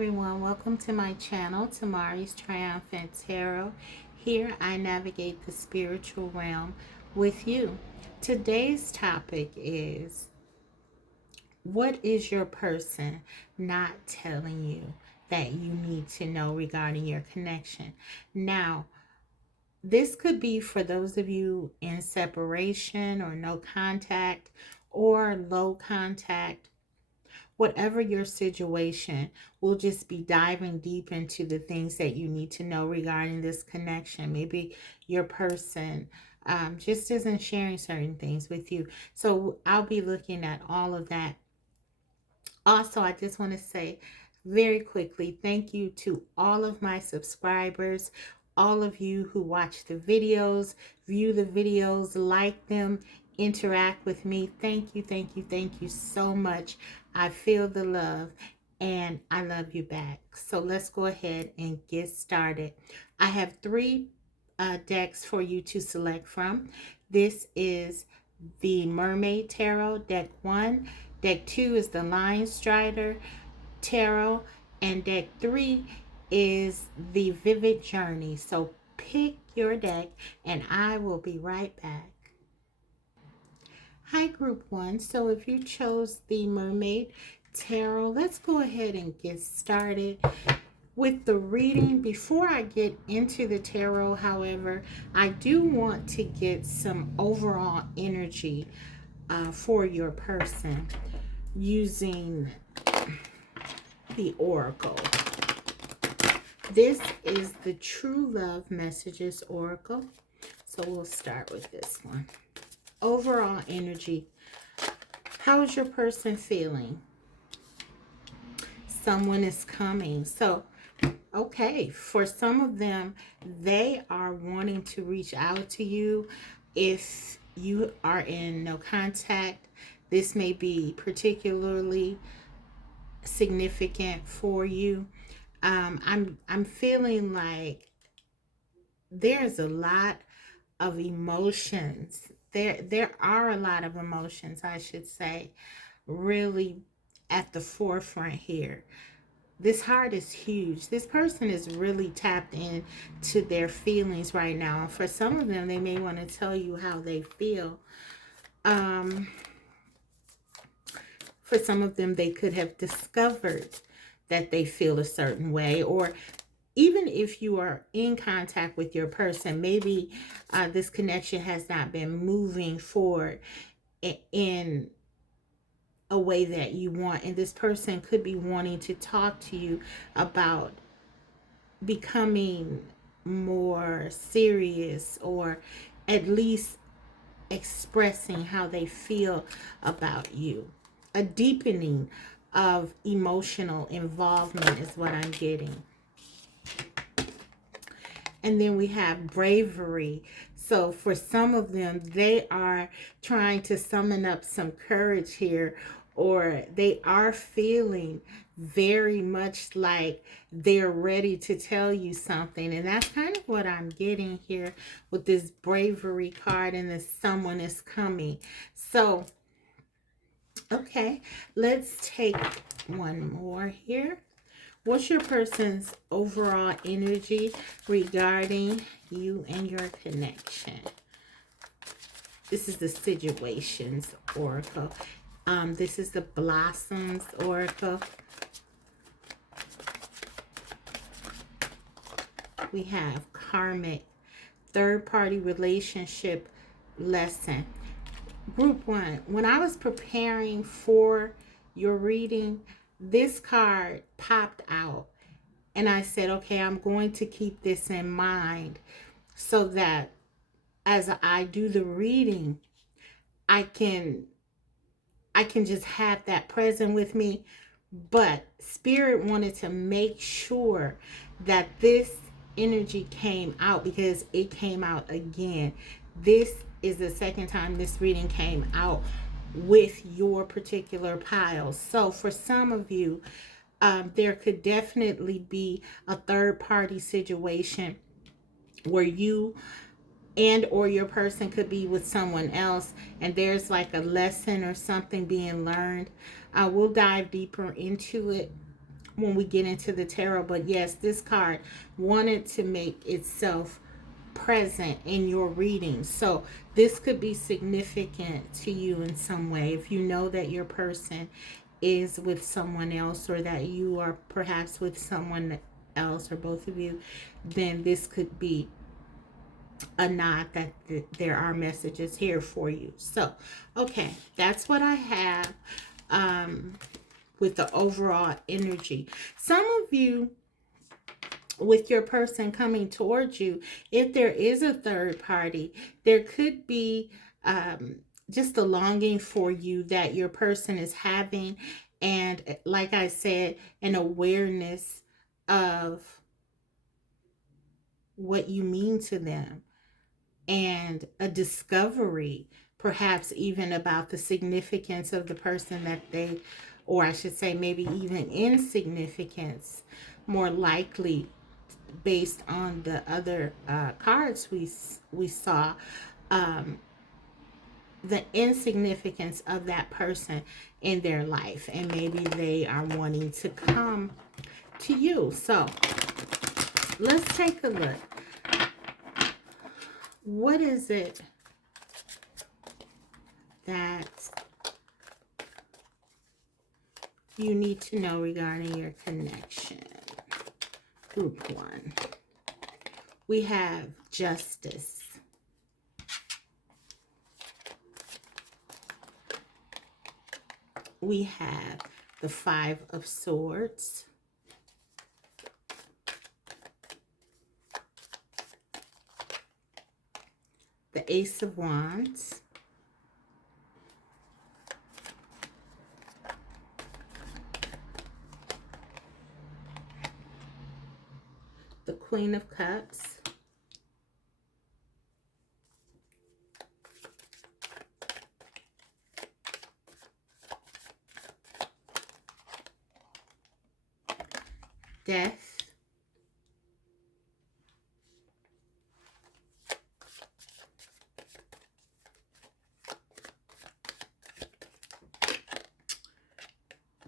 everyone, welcome to my channel, Tamari's Triumphant Tarot. Here I navigate the spiritual realm with you. Today's topic is, what is your person not telling you that you need to know regarding your connection? Now, this could be for those of you in separation or no contact or low contact. Whatever your situation, we'll just be diving deep into the things that you need to know regarding this connection. Maybe your person just isn't sharing certain things with you. So I'll be looking at all of that. Also, I just want to say very quickly, thank you to all of my subscribers, all of you who watch the videos, view the videos, like them, interact with me. Thank you, thank you, thank you so much. I feel the love and I love you back. So let's go ahead and get started. I have three decks for you to select from. This is the Mermaid Tarot, deck 1. Deck 2 is the Lion Strider Tarot, and deck 3 is the Vivid Journey. So pick your deck and I will be right back. Hi group 1. So if you chose the Mermaid Tarot, let's go ahead and get started with the reading. Before I get into the tarot, however, I do want to get some overall energy for your person using the Oracle. This is the True Love Messages Oracle. So we'll start with this one. Overall energy. How is your person feeling? Someone is coming. So, okay, for some of them, they are wanting to reach out to you. If you are in no contact, this may be particularly significant for you. I'm feeling like there's a lot of emotions. There are a lot of emotions, I should say, really at the forefront here. This heart is huge. This person is really tapped in to their feelings right now. For some of them, they may want to tell you how they feel. For some of them, they could have discovered that they feel a certain way, or even if you are in contact with your person, maybe this connection has not been moving forward in a way that you want, and this person could be wanting to talk to you about becoming more serious, or at least expressing how they feel about you. A deepening of emotional involvement is what I'm getting. And then we have bravery. So for some of them, they are trying to summon up some courage here, or they are feeling very much like they're ready to tell you something. And that's kind of what I'm getting here with this bravery card and this someone is coming. So, okay, let's take one more here. What's your person's overall energy regarding you and your connection? This is the Situations Oracle. This is the Blossoms Oracle. We have Karmic, third-party relationship lesson. Group 1, when I was preparing for your reading, this card popped out and I said, okay, I'm going to keep this in mind so that as I do the reading, I can just have that present with me. But Spirit wanted to make sure that this energy came out, because it came out again. This is the second time this reading came out with your particular pile. So for some of you, there could definitely be a third-party situation where you and or your person could be with someone else, and there's like a lesson or something being learned. We'll dive deeper into it. when we get into the tarot. But yes, this card wanted to make itself present in your reading. So this could be significant to you in some way. If you know that your person is with someone else, or that you are perhaps with someone else, or both of you, then this could be a nod that there are messages here for you. So, okay, that's what I have with the overall energy. Some of you, with your person coming towards you, if there is a third party, there could be just a longing for you that your person is having, and like I said, an awareness of what you mean to them, and a discovery, perhaps even about the significance of the person that they, or I should say, maybe even insignificance, more likely based on the other cards we saw, um, the insignificance of that person in their life, and maybe they are wanting to come to you. So let's take a look. What is it that you need to know regarding your connection? Group 1. We have justice. We have the 5 of Swords. The Ace of Wands. The Queen of Cups. Death.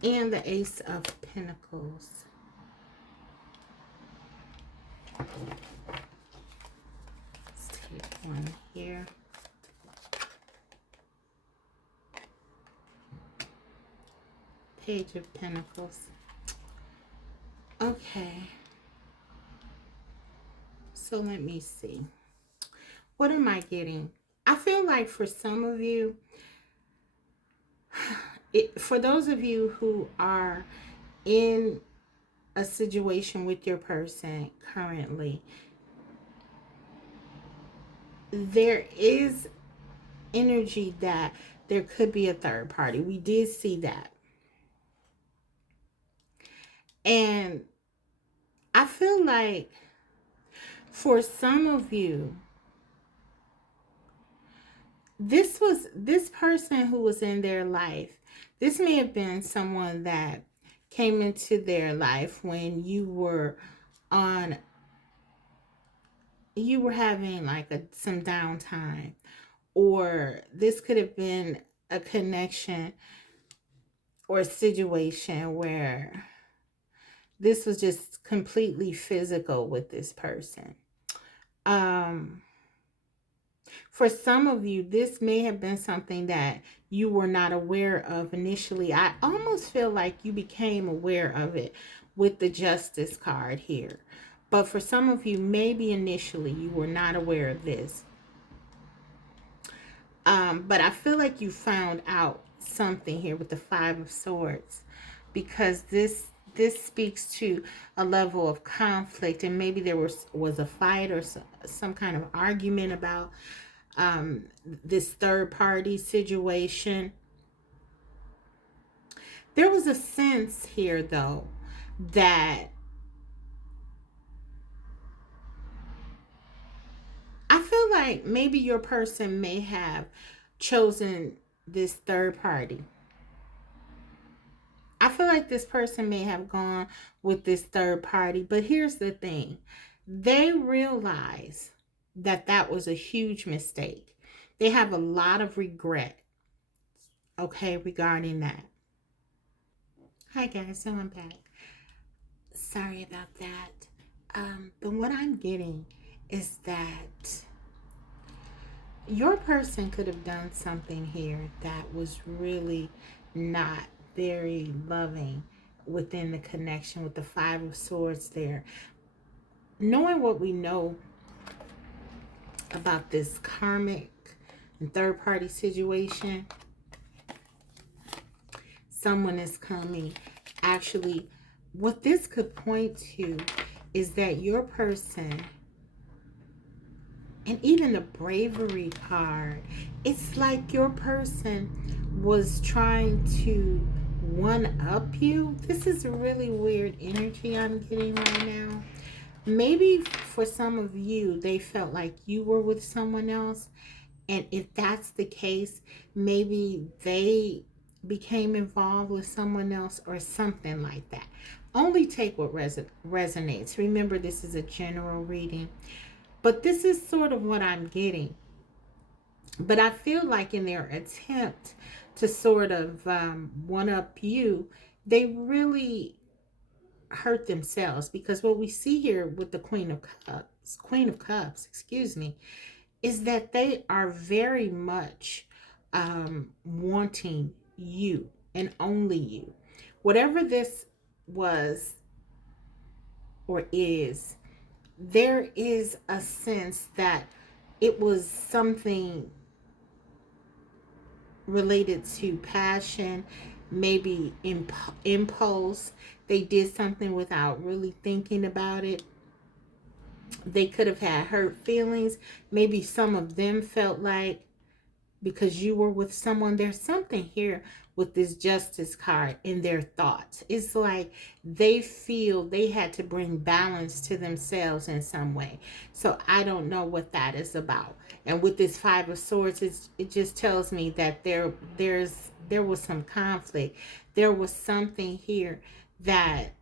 And the Ace of Pentacles. Let's take one here. Page of Pentacles. Okay. So let me see. What am I getting? I feel like for some of you, for those of you who are in a situation with your person currently, there is energy that there could be a third party. We did see that. And I feel like for some of you, this person who was in their life, this may have been someone that came into their life when you were having like some downtime, or this could have been a connection or a situation where this was just completely physical with this person. For some of you, this may have been something that you were not aware of initially. I almost feel like you became aware of it with the Justice card here. But for some of you, maybe initially you were not aware of this. But I feel like you found out something here with the 5 of Swords, because this speaks to a level of conflict, and maybe there was a fight or some kind of argument about this third party situation. There was a sense here, though, that I feel like maybe your person may have chosen this third party. I feel like this person may have gone with this third party, but here's the thing. They realize that that was a huge mistake. They have a lot of regret, okay, regarding that. Hi guys, so I'm back. Sorry about that. But what I'm getting is that your person could have done something here that was really not very loving within the connection with the Five of Swords there. Knowing what we know about this karmic and third party situation, someone is coming. Actually, what this could point to is that your person, and even the bravery card, it's like your person was trying to one up you. This is a really weird energy I'm getting right now. Maybe for some of you, they felt like you were with someone else. And if that's the case, maybe they became involved with someone else or something like that. Only take what resonates. Remember, this is a general reading. But this is sort of what I'm getting. But I feel like in their attempt to sort of one up you, they really hurt themselves, because what we see here with the Queen of Cups, excuse me, is that they are very much wanting you and only you. Whatever this was or is, there is a sense that it was something related to passion, maybe impulse. They did something without really thinking about it. They could have had hurt feelings. Maybe some of them felt like because you were with someone, there's something here with this justice card in their thoughts. It's like they feel they had to bring balance to themselves in some way. So I don't know what that is about. And with this Five of Swords, it just tells me that there was some conflict. There was something here that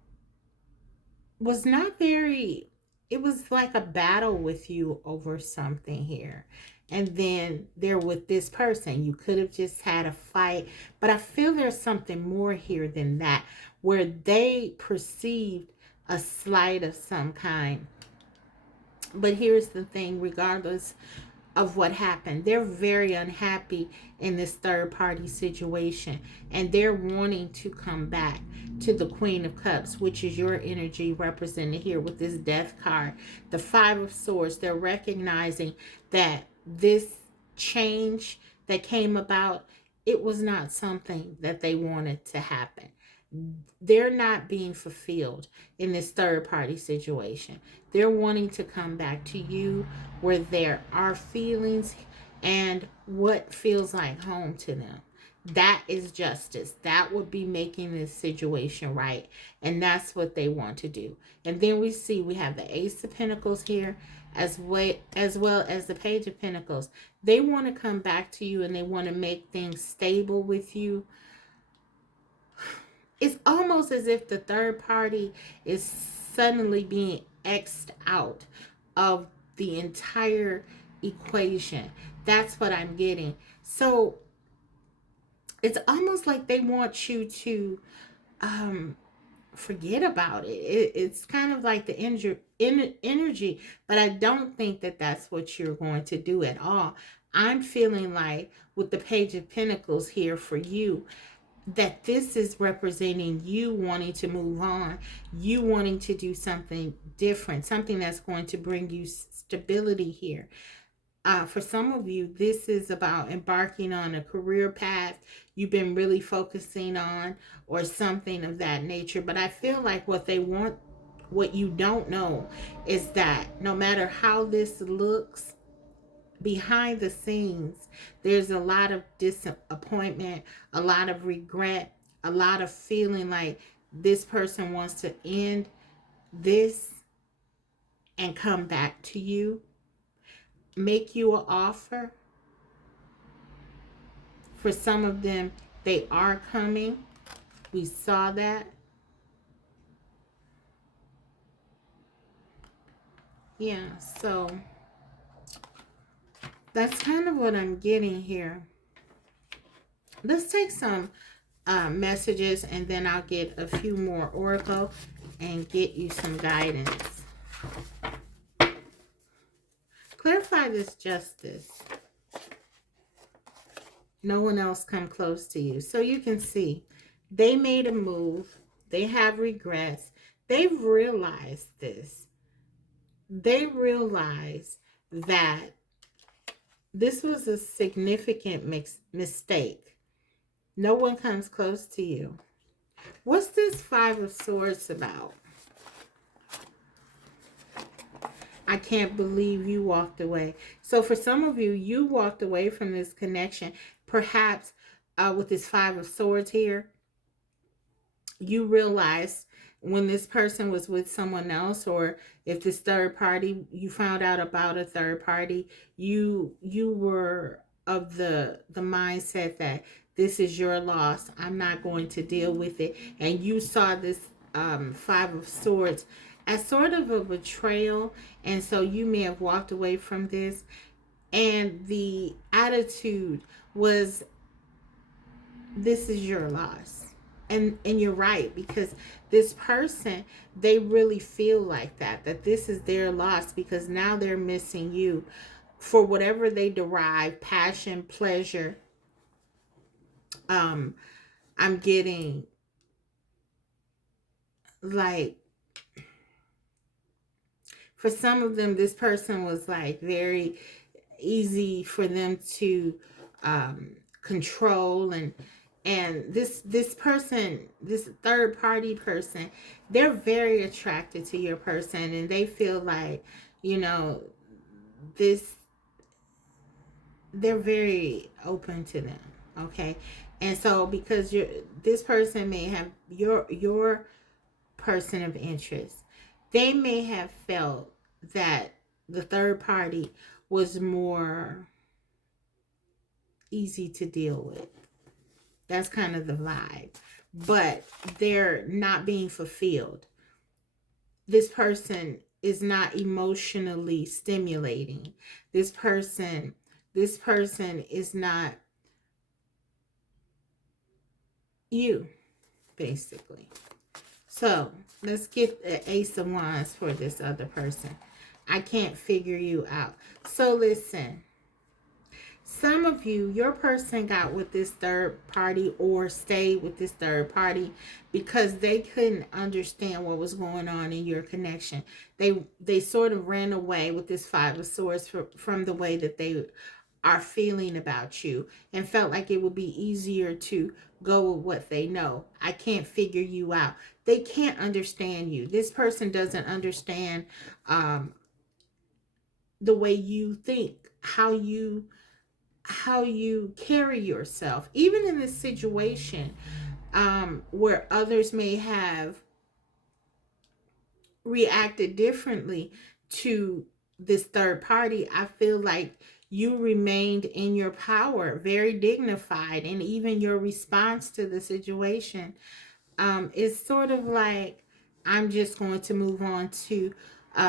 was not very, it was like a battle with you over something here. And then there with this person, you could have just had a fight, but I feel there's something more here than that, where they perceived a slight of some kind. But here's the thing, regardless of what happened, they're very unhappy in this third party situation, and they're wanting to come back to the Queen of Cups, which is your energy represented here with this Death card. The Five of Swords, they're recognizing that this change that came about, it was not something that they wanted to happen. They're not being fulfilled in this third party situation. They're wanting to come back to you where there are feelings and what feels like home to them. That is justice. That would be making this situation right. And that's what they want to do. And then we have the Ace of Pentacles here, as well as the Page of Pentacles. They want to come back to you and they want to make things stable with you. It's almost as if the third party is suddenly being X'd out of the entire equation. That's what I'm getting. So it's almost like they want you to forget about it. It's kind of like the energy, but I don't think that that's what you're going to do at all. I'm feeling like with the Page of Pentacles here for you, that this is representing you wanting to move on, you wanting to do something different, something that's going to bring you stability here. For some of you, this is about embarking on a career path you've been really focusing on, or something of that nature. But I feel like what they want, what you don't know, is that no matter how this looks, behind the scenes, there's a lot of disappointment, a lot of regret, a lot of feeling like this person wants to end this and come back to you, make you an offer. For some of them, they are coming. We saw that. Yeah, so that's kind of what I'm getting here. Let's take some messages and then I'll get a few more oracle. and get you some guidance. Clarify this justice. No one else come close to you. So you can see they made a move. They have regrets. They've realized this. They realize that this was a significant mistake. No one comes close to you. What's this Five of Swords about? I can't believe you walked away. So for some of you, you walked away from this connection. Perhaps with this Five of Swords here, you realized when this person was with someone else, or if this third party, you found out about a third party, you were of the mindset that this is your loss. I'm not going to deal with it. And you saw this Five of Swords as sort of a betrayal. And so you may have walked away from this. And the attitude was, this is your loss. And you're right, because this person, they really feel like that this is their loss, because now they're missing you for whatever they derive, passion, pleasure. I'm getting like, for some of them, this person was like very easy for them to control, and this person, this third party person, they're very attracted to your person, and they feel like, you know, this, they're very open to them. Okay. And so because this person may have your person of interest, they may have felt that the third party was more easy to deal with. That's kind of the vibe. But they're not being fulfilled. This person is not emotionally stimulating. This person is not you, basically. So let's get the Ace of Wands for this other person. I can't figure you out. So listen. Some of you, your person got with this third party or stayed with this third party because they couldn't understand what was going on in your connection. They sort of ran away with this Five of Swords from the way that they are feeling about you, and felt like it would be easier to go with what they know. I can't figure you out. They can't understand you. This person doesn't understand the way you think, how you carry yourself, even in this situation where others may have reacted differently to this third party. I feel like you remained in your power, very dignified, and even your response to the situation is sort of like, I'm just going to move on to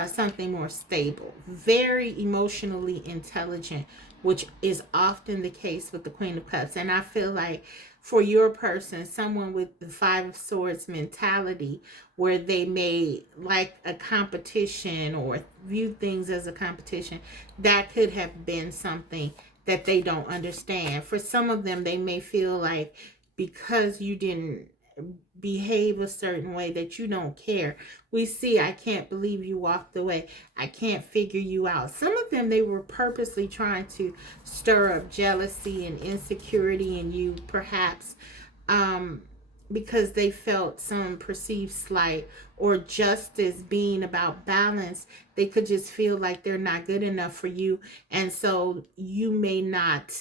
something more stable. Very emotionally intelligent, which is often the case with the Queen of Cups. And I feel like for your person, someone with the Five of Swords mentality, where they may like a competition or view things as a competition, that could have been something that they don't understand. For some of them, they may feel like because you didn't behave a certain way that you don't care. We see, I can't believe you walked away. I can't figure you out. Some of them, they were purposely trying to stir up jealousy and insecurity in you, perhaps because they felt some perceived slight, or justice being about balance. They could just feel like they're not good enough for you. And so you may not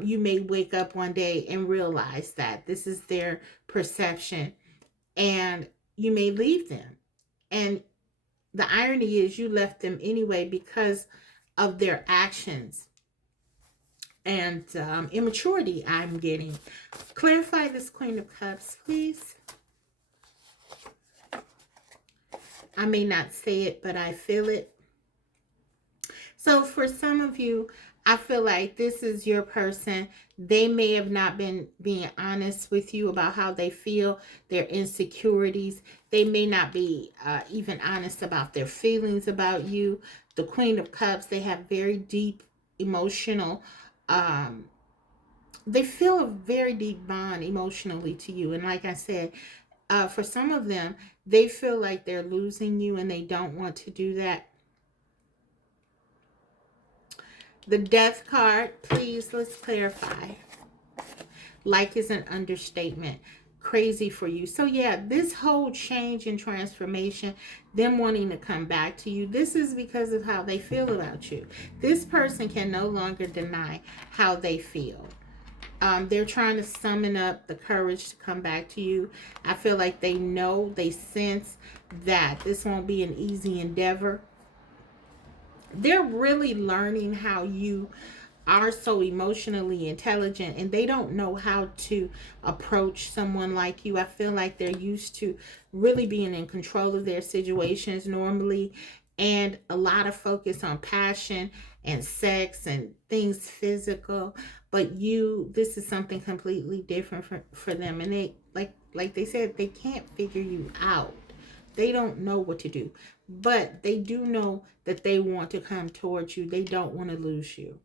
you may wake up one day and realize that this is their perception, and you may leave them. And the irony is, you left them anyway because of their actions and immaturity. I'm getting. Clarify this Queen of Cups, please. I may not say it, but I feel it. So for some of you, I feel like this is your person. They may have not been being honest with you about how they feel, their insecurities. They may not be even honest about their feelings about you. The Queen of Cups, they have very deep emotional, um, they feel a very deep bond emotionally to you. And like I said, for some of them, they feel like they're losing you and they don't want to do that. The Death card, please, let's clarify. Like is an understatement. Crazy for you. So yeah, this whole change and transformation, them wanting to come back to you, this is because of how they feel about you. This person can no longer deny how they feel. They're trying to summon up the courage to come back to you. I feel like they know, they sense that this won't be an easy endeavor. They're really learning how you are so emotionally intelligent, and they don't know how to approach someone like you. I feel like they're used to really being in control of their situations normally, and a lot of focus on passion and sex and things physical. But this is something completely different for them, and they like they said, they can't figure you out. They don't know what to do, but they do know that they want to come towards you. They don't want to lose you.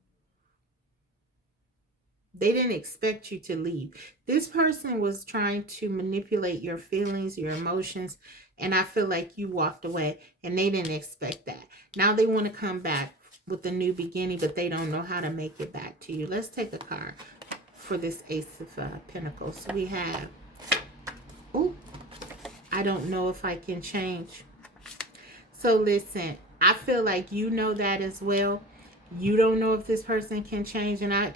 They didn't expect you to leave. This person was trying to manipulate your feelings, your emotions, and I feel like you walked away and they didn't expect that. Now they want to come back with a new beginning, but they don't know how to make it back to you. Let's take a card for this Ace of Pentacles. So we have, oh, I don't know if I can change. So listen, I feel like you know that as well. You don't know if this person can change, and I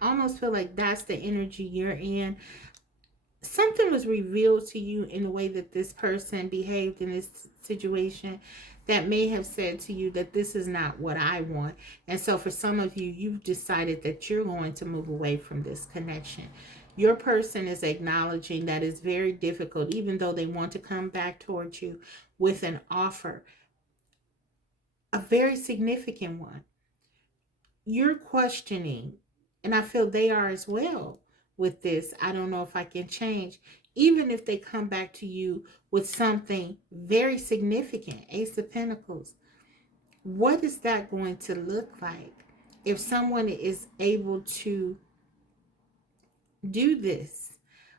almost feel like that's the energy you're in. Something was revealed to you in the way that this person behaved in this situation that may have said to you that this is not what I want. And so for some of you, you've decided that you're going to move away from this connection. Your person is acknowledging that it's very difficult, even though they want to come back towards you with an offer, a very significant one. You're questioning, and I feel they are as well with this. I don't know if I can change. Even if they come back to you with something very significant, Ace of Pentacles, what is that going to look like? If someone is able to do this,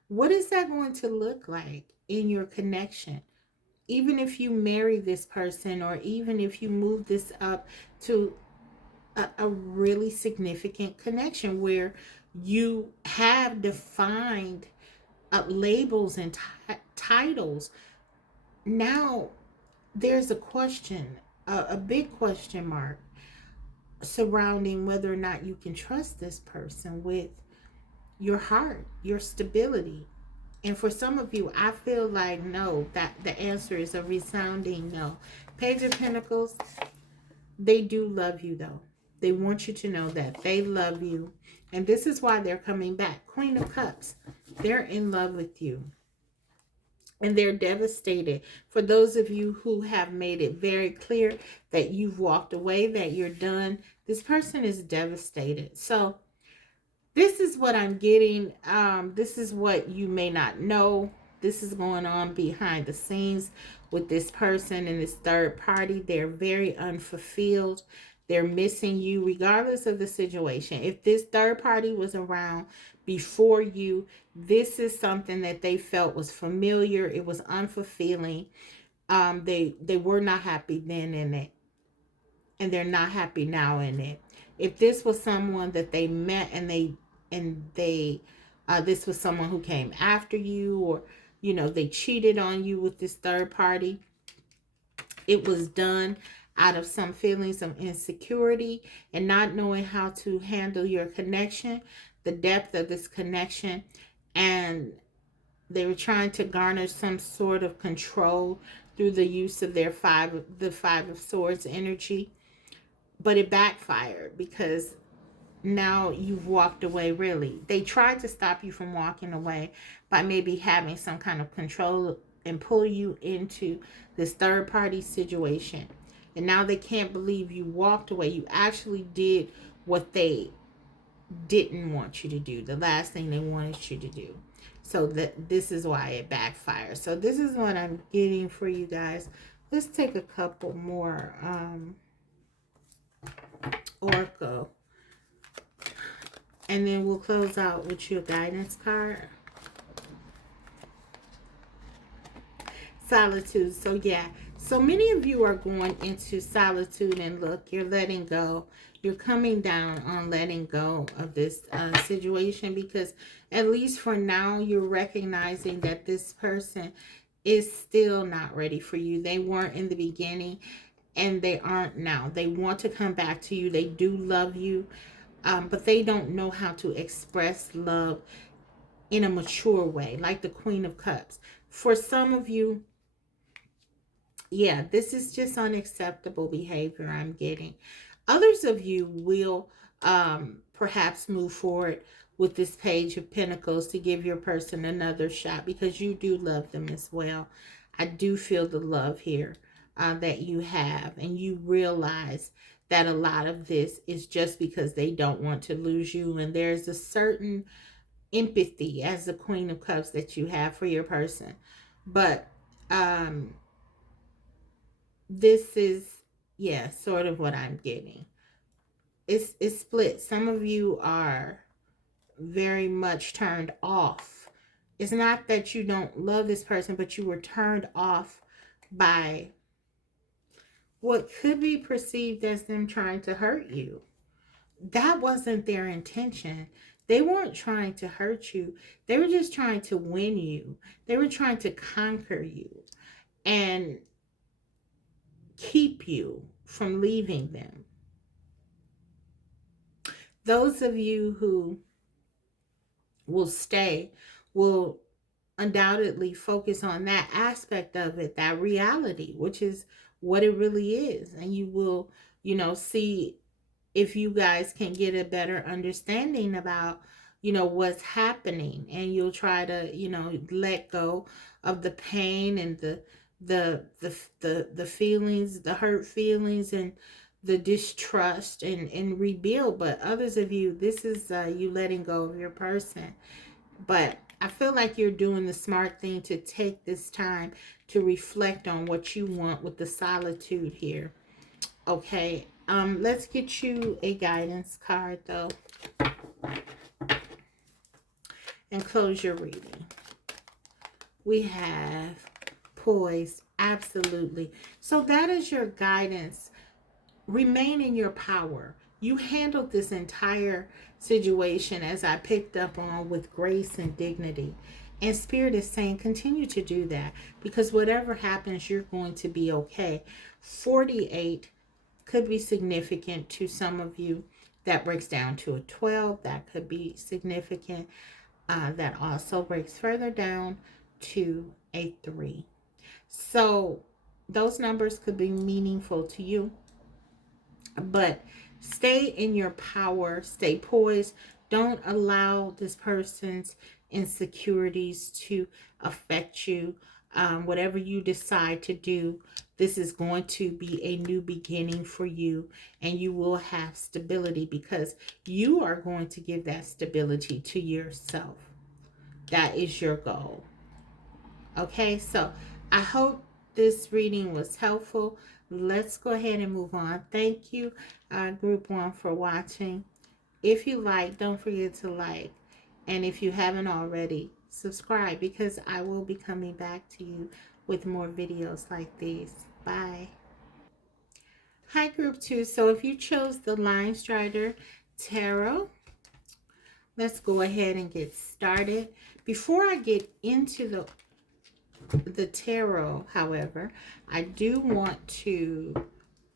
what is that going to look like in your connection? Even if you marry this person, or even if you move this up to a really significant connection where you have defined labels and titles. Now there's a question, a big question mark surrounding whether or not you can trust this person with your heart, your stability. And for some of you, I feel like no, that the answer is a resounding no. Page of Pentacles, they do love you though. They want you to know that they love you. And this is why they're coming back. Queen of Cups, they're in love with you. And they're devastated. For those of you who have made it very clear that you've walked away, that you're done, this person is devastated. So this is what I'm getting. This is what you may not know. This is going on behind the scenes with this person and this third party. They're very unfulfilled. They're missing you regardless of the situation. If this third party was around before you, this is something that they felt was familiar. It was unfulfilling. They were not happy then in it, and they're not happy now in it. If this was someone that they met and they this was someone who came after you, or they cheated on you with this third party, it was done out of some feelings of insecurity and not knowing how to handle your connection, the depth of this connection, and they were trying to garner some sort of control through the use of the five of swords energy. But it backfired because now you've walked away. Really, they tried to stop you from walking away by maybe having some kind of control and pull you into this third party situation, and now they can't believe you walked away. You actually did what they didn't want you to do, the last thing they wanted you to do. So that this is why it backfires. So this is what I'm getting for you guys. Let's take a couple more oracle, and then we'll close out with your guidance card. Solitude. So yeah, so many of you are going into solitude, and look, you're letting go. You're coming down on letting go of this situation, because at least for now, you're recognizing that this person is still not ready for you. They weren't in the beginning, and they aren't now. They want to come back to you. They do love you, but they don't know how to express love in a mature way, like the Queen of Cups. For some of you, yeah, this is just unacceptable behavior I'm getting. Others of you will perhaps move forward with this Page of Pentacles to give your person another shot, because you do love them as well. I do feel the love here that you have, and you realize that a lot of this is just because they don't want to lose you, and there's a certain empathy as the Queen of Cups that you have for your person. But this is, yeah, sort of what I'm getting. It's split. Some of you are very much turned off. It's not that you don't love this person, but you were turned off by what could be perceived as them trying to hurt you. That wasn't their intention. They weren't trying to hurt you. They were just trying to win you. They were trying to conquer you and keep you from leaving them. Those of you who will stay will undoubtedly focus on that aspect of it, that reality, which is what it really is. And you will, see if you guys can get a better understanding about, what's happening. And you'll try to, let go of the pain and the feelings, the hurt feelings, and the distrust, and rebuild. But others of you, this is you letting go of your person. But I feel like you're doing the smart thing to take this time to reflect on what you want with the solitude here. Okay, let's get you a guidance card though, and close your reading. We have poise, absolutely. So that is your guidance. Remain in your power. You handled this entire situation, as I picked up on, with grace and dignity. And Spirit is saying continue to do that, because whatever happens, you're going to be okay. 48 could be significant to some of you. That breaks down to a 12. That could be significant. That also breaks further down to a 3. So those numbers could be meaningful to you. But stay in your power, stay poised. Don't allow this person's insecurities to affect you. Whatever you decide to do, this is going to be a new beginning for you, and you will have stability, because you are going to give that stability to yourself. That is your goal. Okay, so I hope this reading was helpful. Let's go ahead and move on. Thank you, Group 1, for watching. If you like, don't forget to like. And if you haven't already, subscribe, because I will be coming back to you with more videos like these. Bye. Hi, Group 2. So if you chose the Line Strider Tarot, let's go ahead and get started. Before I get into the tarot, however, I do want to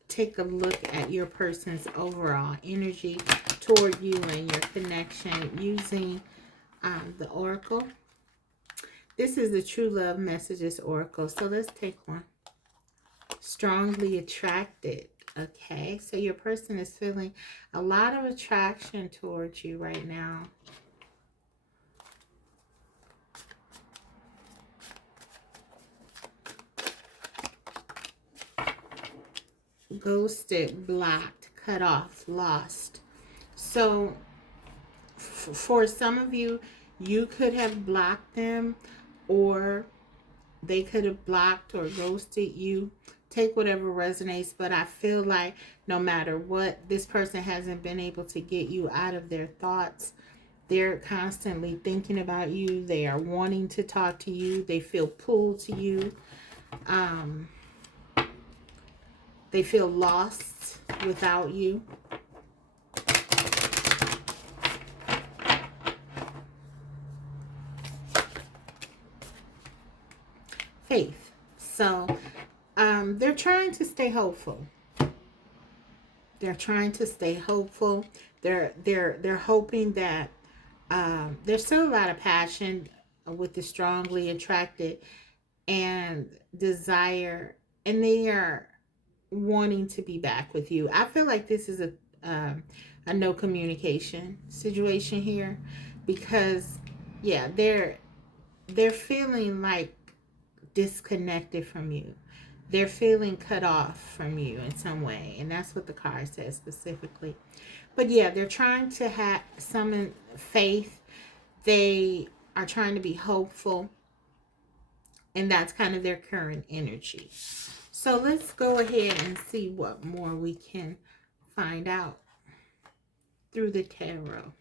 take a look at your person's overall energy toward you and your connection using the oracle. This is the True Love Messages Oracle. So let's take one. Strongly attracted. Okay, so your person is feeling a lot of attraction towards you right now. Ghosted, blocked, cut off, lost. So for some of you, you could have blocked them, or they could have blocked or ghosted you. Take whatever resonates, but I feel like no matter what, this person hasn't been able to get you out of their thoughts. They're constantly thinking about you. They are wanting to talk to you. They feel pulled to you. Um, they feel lost without you. Faith. So they're trying to stay hopeful. They're trying to stay hopeful. They're hoping that there's still a lot of passion with the strongly attracted and desire, and they are wanting to be back with you. I feel like this is a no communication situation here, because yeah, they're feeling like disconnected from you. They're feeling cut off from you in some way, and that's what the card says specifically. But yeah, they're trying to have summon faith. They are trying to be hopeful, and that's kind of their current energy. So let's go ahead and see what more we can find out through the tarot.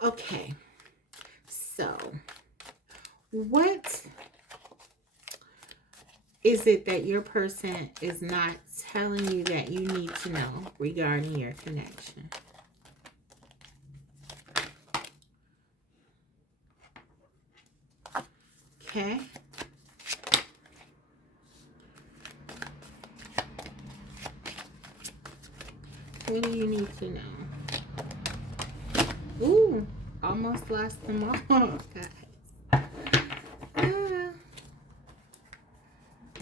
Okay, so what is it that your person is not telling you that you need to know regarding your connection? Okay. What do you need to know? Ooh, almost lost them all, guys.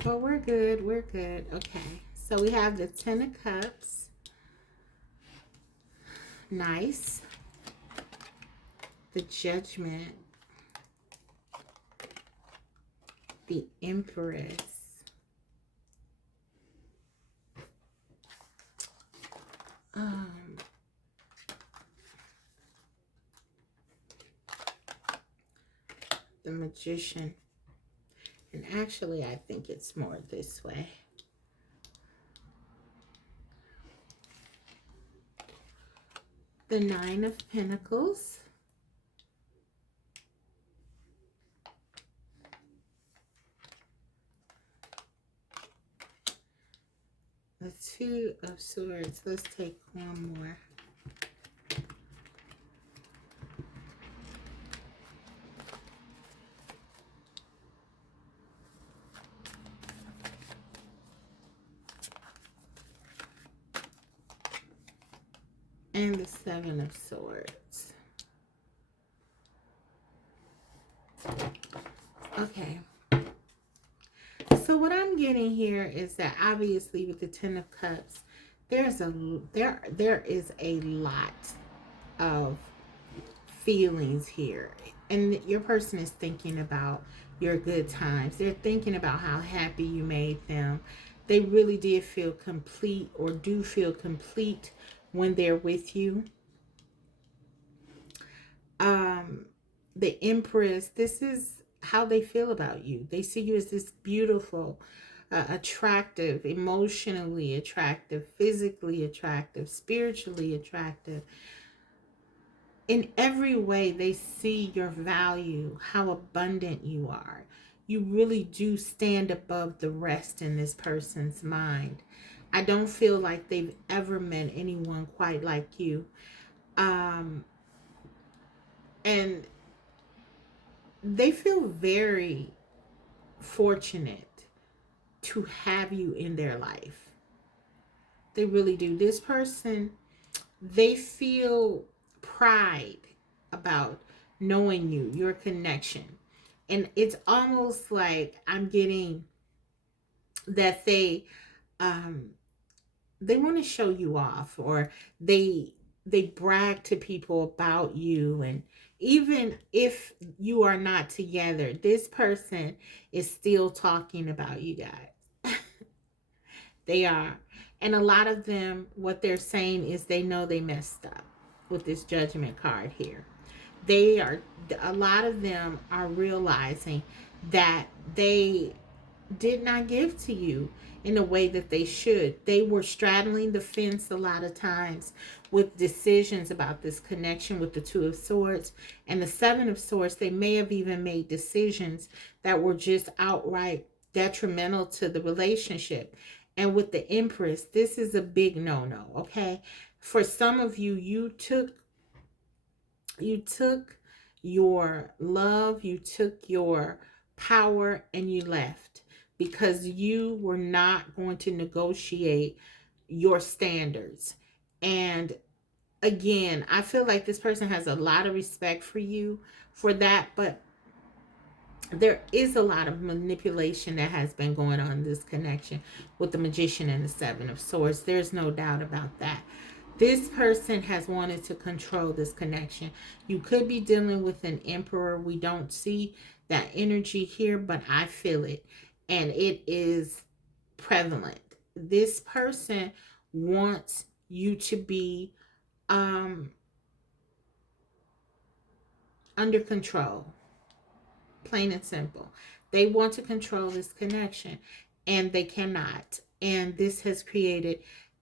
Well, we're good. We're good. Okay. So we have the Ten of Cups. Nice. The Judgment. The Empress. The Magician. And actually, I think it's more this way. The Nine of Pentacles. The Two of Swords. Let's take one more. And the Seven of Swords. Okay. So what I'm getting here is that obviously with the Ten of Cups, there is a lot of feelings here. And your person is thinking about your good times. They're thinking about how happy you made them. They really did feel complete, or do feel complete, when they're with you. The Empress, this is how they feel about you. They see you as this beautiful, attractive, emotionally attractive, physically attractive, spiritually attractive. In every way, they see your value, how abundant you are. You really do stand above the rest in this person's mind. I don't feel like they've ever met anyone quite like you. And they feel very fortunate to have you in their life. They really do. This person, they feel pride about knowing you, your connection. And it's almost like I'm getting that they want to show you off, or they brag to people about you. And even if you are not together, this person is still talking about you guys. They are. And a lot of them, what they're saying is they know they messed up. with this Judgment card here. They are, a lot of them are realizing that they did not give to you in a way that they should. They were straddling the fence a lot of times with decisions about this connection with the Two of Swords and the Seven of Swords. They may have even made decisions that were just outright detrimental to the relationship. And with the Empress, this is a big no-no, okay? For some of you, you took your love, you took your power, and you left because you were not going to negotiate your standards. And again, I feel like this person has a lot of respect for you for that, but there is a lot of manipulation that has been going on in this connection with the Magician and the Seven of Swords. There's no doubt about that. This person has wanted to control this connection. You could be dealing with an Emperor. We don't see that energy here, but I feel it. And it is prevalent. This person wants you to be under control. Plain and simple. They want to control this connection and they cannot. And this has created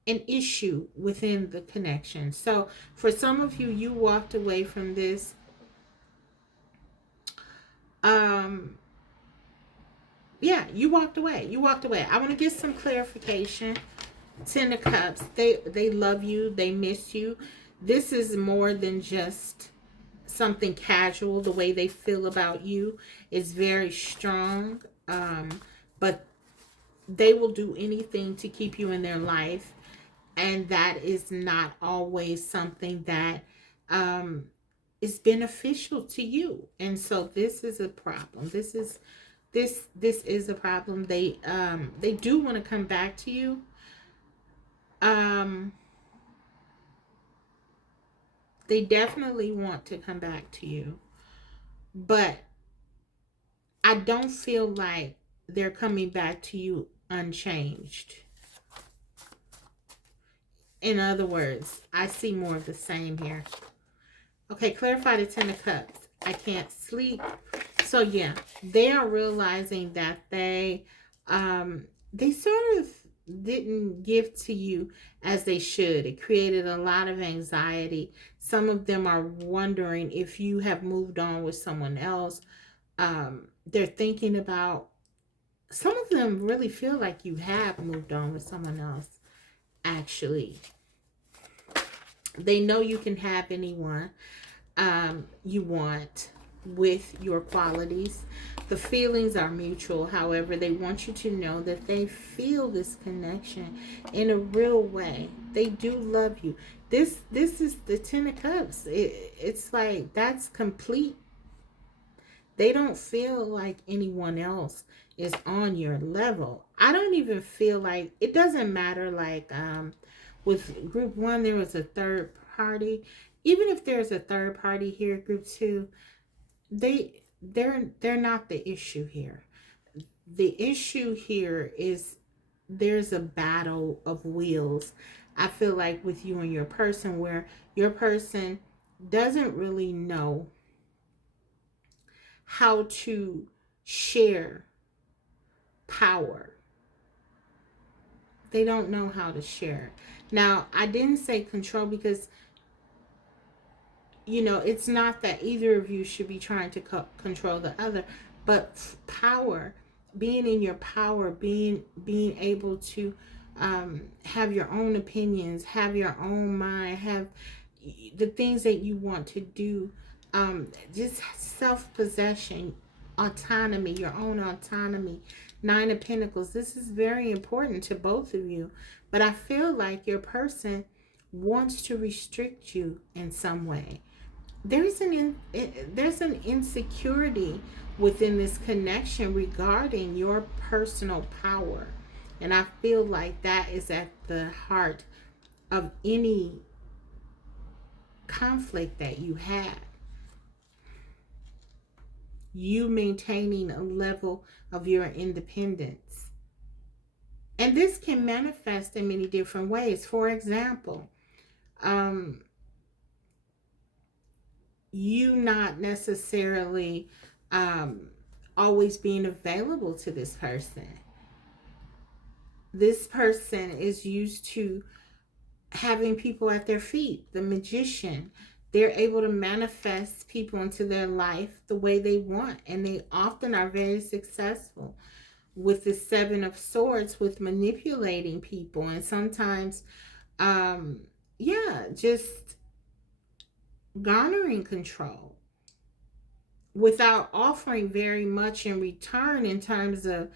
an issue within the connection. So for some of you, you walked away from this. Yeah, you walked away. You walked away. I want to get some clarification. Ten of Cups. They love you. They miss you. This is more than just something casual. The way they feel about you is very strong. But they will do anything to keep you in their life. And that is not always something that is beneficial to you. And so this is a problem. This is a problem. They do want to come back to you. They definitely want to come back to you. But I don't feel like they're coming back to you unchanged. In other words, I see more of the same here. Okay, clarify the Ten of Cups. I can't sleep. So yeah, they are realizing that they sort of didn't give to you as they should. It created a lot of anxiety. Some of them are wondering if you have moved on with someone else. They're thinking about, some of them really feel like you have moved on with someone else, actually. They know you can have anyone you want with your qualities. The feelings are mutual. However, they want you to know that they feel this connection in a real way. They do love you. This is the Ten of Cups. It's like that's complete. They don't feel like anyone else is on your level. I don't even feel like, it doesn't matter, like with group 1 there was a third party. Even if there's a third party here, group 2, they're not the issue here. The issue here is there's a battle of wills. I feel like with you and your person, where your person doesn't really know how to share power. They don't know how to share. Now, I didn't say control because, you know, it's not that either of you should be trying to control the other, but power, being in your power, being able to have your own opinions, have your own mind, have the things that you want to do, just self-possession, autonomy, your own autonomy. Nine of Pentacles. This is very important to both of you, but I feel like your person wants to restrict you in some way. There's an insecurity within this connection regarding your personal power, and I feel like that is at the heart of any conflict that you have. You maintaining a level of your independence. And this can manifest in many different ways. For example, you not necessarily always being available to this person. This person is used to having people at their feet. The magician, they're able to manifest people into their life the way they want, and they often are very successful with the Seven of Swords, with manipulating people, and sometimes just garnering control without offering very much in return in terms of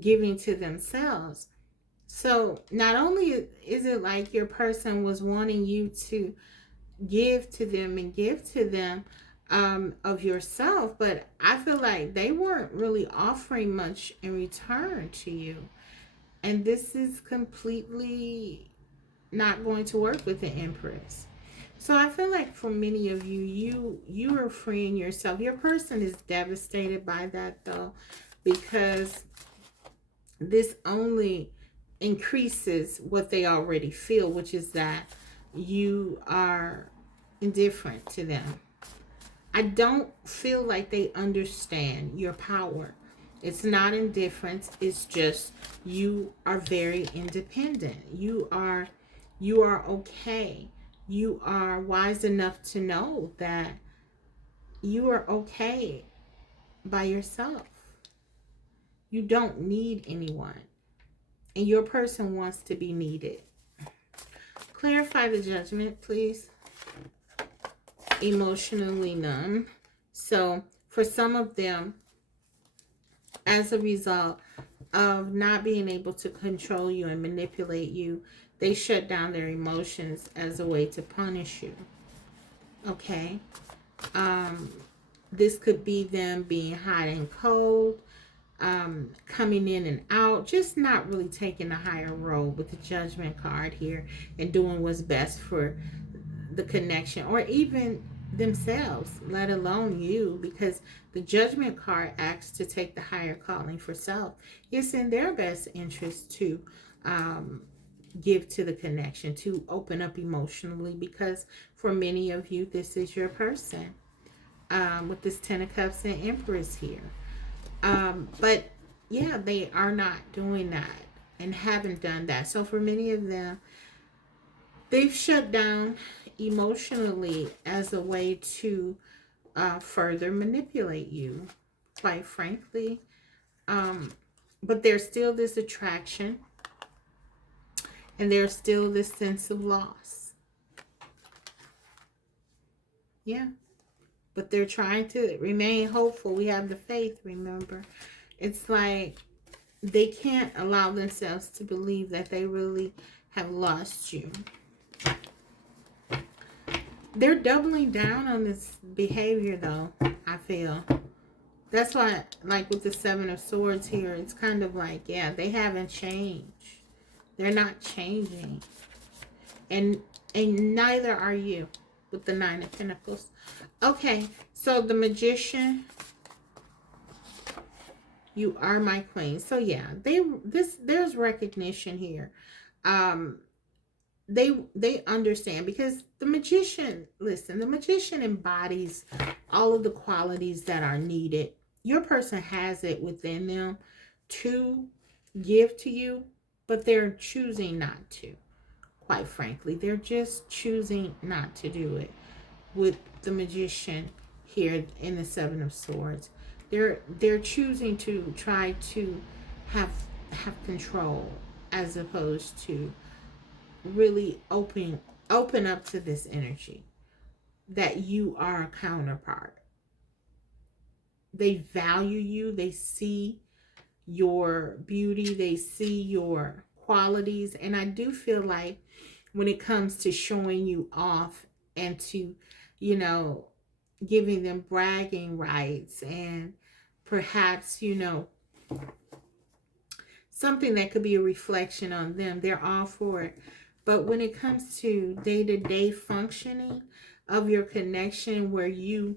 giving to themselves. So not only is it like your person was wanting you to give to them and give to them of yourself, but I feel like they weren't really offering much in return to you. And this is completely not going to work with the Empress. So I feel like for many of you, you are freeing yourself. Your person is devastated by that though, because this only increases what they already feel, which is that you are indifferent to them. I don't feel like they understand your power. It's not indifference, it's just you are very independent. You are okay. You are wise enough to know that you are okay by yourself. You don't need anyone. And your person wants to be needed. Clarify the judgment, please. Emotionally numb. So for some of them, as a result of not being able to control you and manipulate you, they shut down their emotions as a way to punish you. Okay? This could be them being hot and cold, coming in and out, just not really taking a higher role with the judgment card here and doing what's best for the connection or even themselves, let alone you, because the judgment card asks to take the higher calling for self. It's in their best interest to give to the connection, to open up emotionally, because for many of you, this is your person. With this Ten of Cups and Empress here. But yeah, they are not doing that and haven't done that. So for many of them, they've shut down emotionally as a way to further manipulate you, quite frankly. But there's still this attraction and there's still this sense of loss. Yeah. But they're trying to remain hopeful. We have the faith, remember. It's like they can't allow themselves to believe that they really have lost you. They're doubling down on this behavior, though, I feel. That's why, like with the Seven of Swords here, it's kind of like, yeah, they haven't changed. They're not changing. And neither are you with the Nine of Pentacles. Okay, so the Magician, you are my queen. So yeah, there's recognition here. They understand, because the Magician, listen, the Magician embodies all of the qualities that are needed. Your person has it within them to give to you, but they're choosing not to. Quite frankly, they're just choosing not to do it. With the Magician here in the Seven of Swords, they're choosing to try to have control, as opposed to really open up to this energy that you are a counterpart. They value you, they see your beauty, they see your qualities, and I do feel like when it comes to showing you off and to, you know, giving them bragging rights and perhaps, something that could be a reflection on them, they're all for it. But when it comes to day-to-day functioning of your connection, where you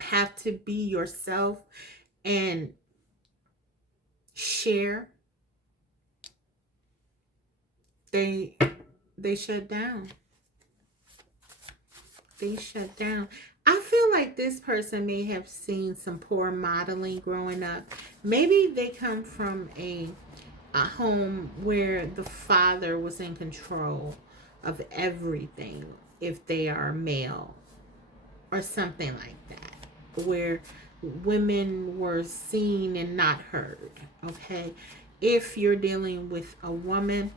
have to be yourself and share, they shut down. They shut down. I feel like this person may have seen some poor modeling growing up. Maybe they come from a home where the father was in control of everything if they are male or something like that, where women were seen and not heard. Okay, if you're dealing with a woman,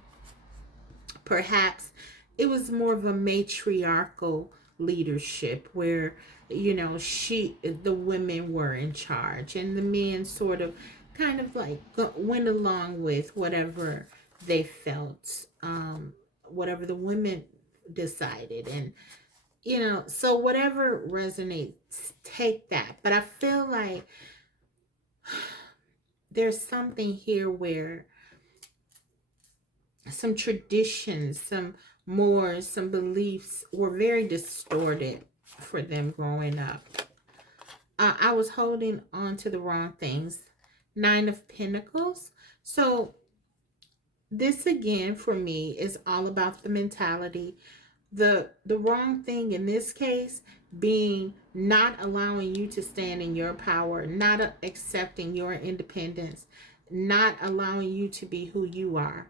perhaps it was more of a matriarchal leadership where, the women were in charge and the men sort of kind of like went along with whatever they felt, whatever the women decided. And so whatever resonates, take that. But I feel like there's something here where some traditions, some beliefs were very distorted for them growing up. I was holding on to the wrong things. Nine of Pentacles. So this again for me is all about the mentality. The wrong thing in this case being not allowing you to stand in your power, not accepting your independence, not allowing you to be who you are,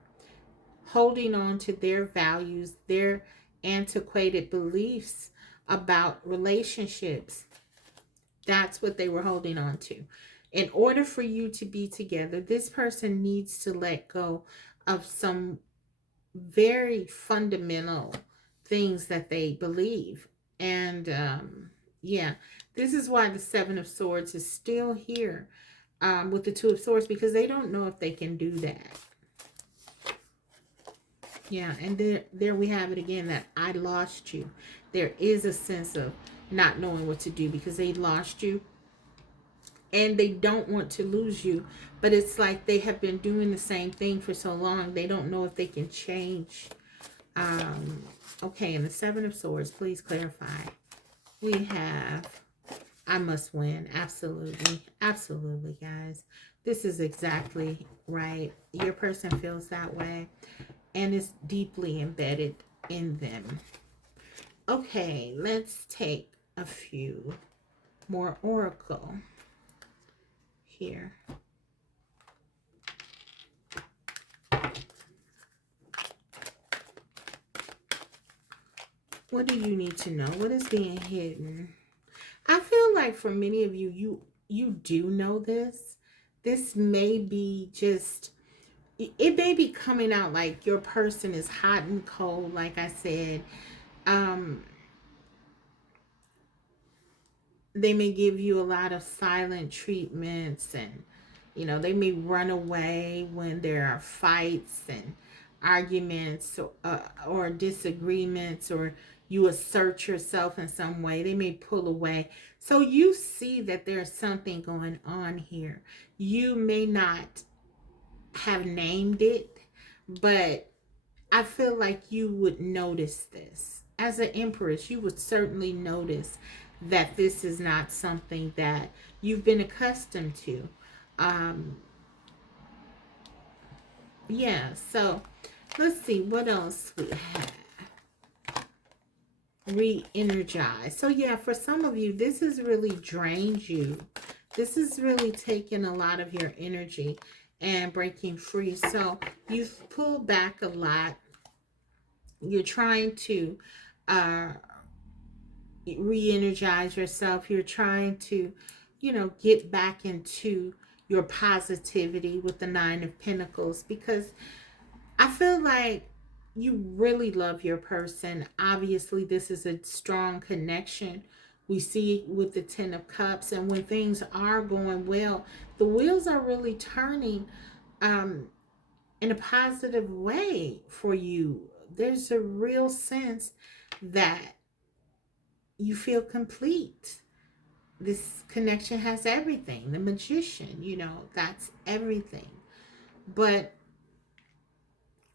holding on to their values, their antiquated beliefs about relationships. That's what they were holding on to. In order for you to be together, this person needs to let go of some very fundamental things that they believe. And yeah, this is why the Seven of Swords is still here, with the Two of Swords, because they don't know if they can do that. Yeah, and there we have it again, that I lost you. There is a sense of not knowing what to do because they lost you and they don't want to lose you. But it's like they have been doing the same thing for so long. They don't know if they can change. Okay, and the Seven of Swords, please clarify. We have, I must win. Absolutely. Absolutely, guys. This is exactly right. Your person feels that way and is deeply embedded in them. Okay, let's take a few more oracle here. What do you need to know? What is being hidden? I feel like for many of you, you do know this. This may be just, it may be coming out like your person is hot and cold, like I said. Um, they may give you a lot of silent treatments, and they may run away when there are fights and arguments, or disagreements, or you assert yourself in some way. They may pull away. So you see that there's something going on here. You may not have named it, but I feel like you would notice this. As an empress, you would certainly notice that this is not something that you've been accustomed to. Um, yeah, so let's see what else we have. Re-energize. So yeah, for some of you, this has really drained you. This is really taking a lot of your energy and breaking free. So you've pulled back a lot. You're trying to uh, re-energize yourself. You're trying to, get back into your positivity with the Nine of Pentacles, because I feel like you really love your person. Obviously, this is a strong connection. We see with the Ten of Cups, and when things are going well, the wheels are really turning in a positive way for you. There's a real sense that you feel complete. This connection has everything. The Magician, that's everything. But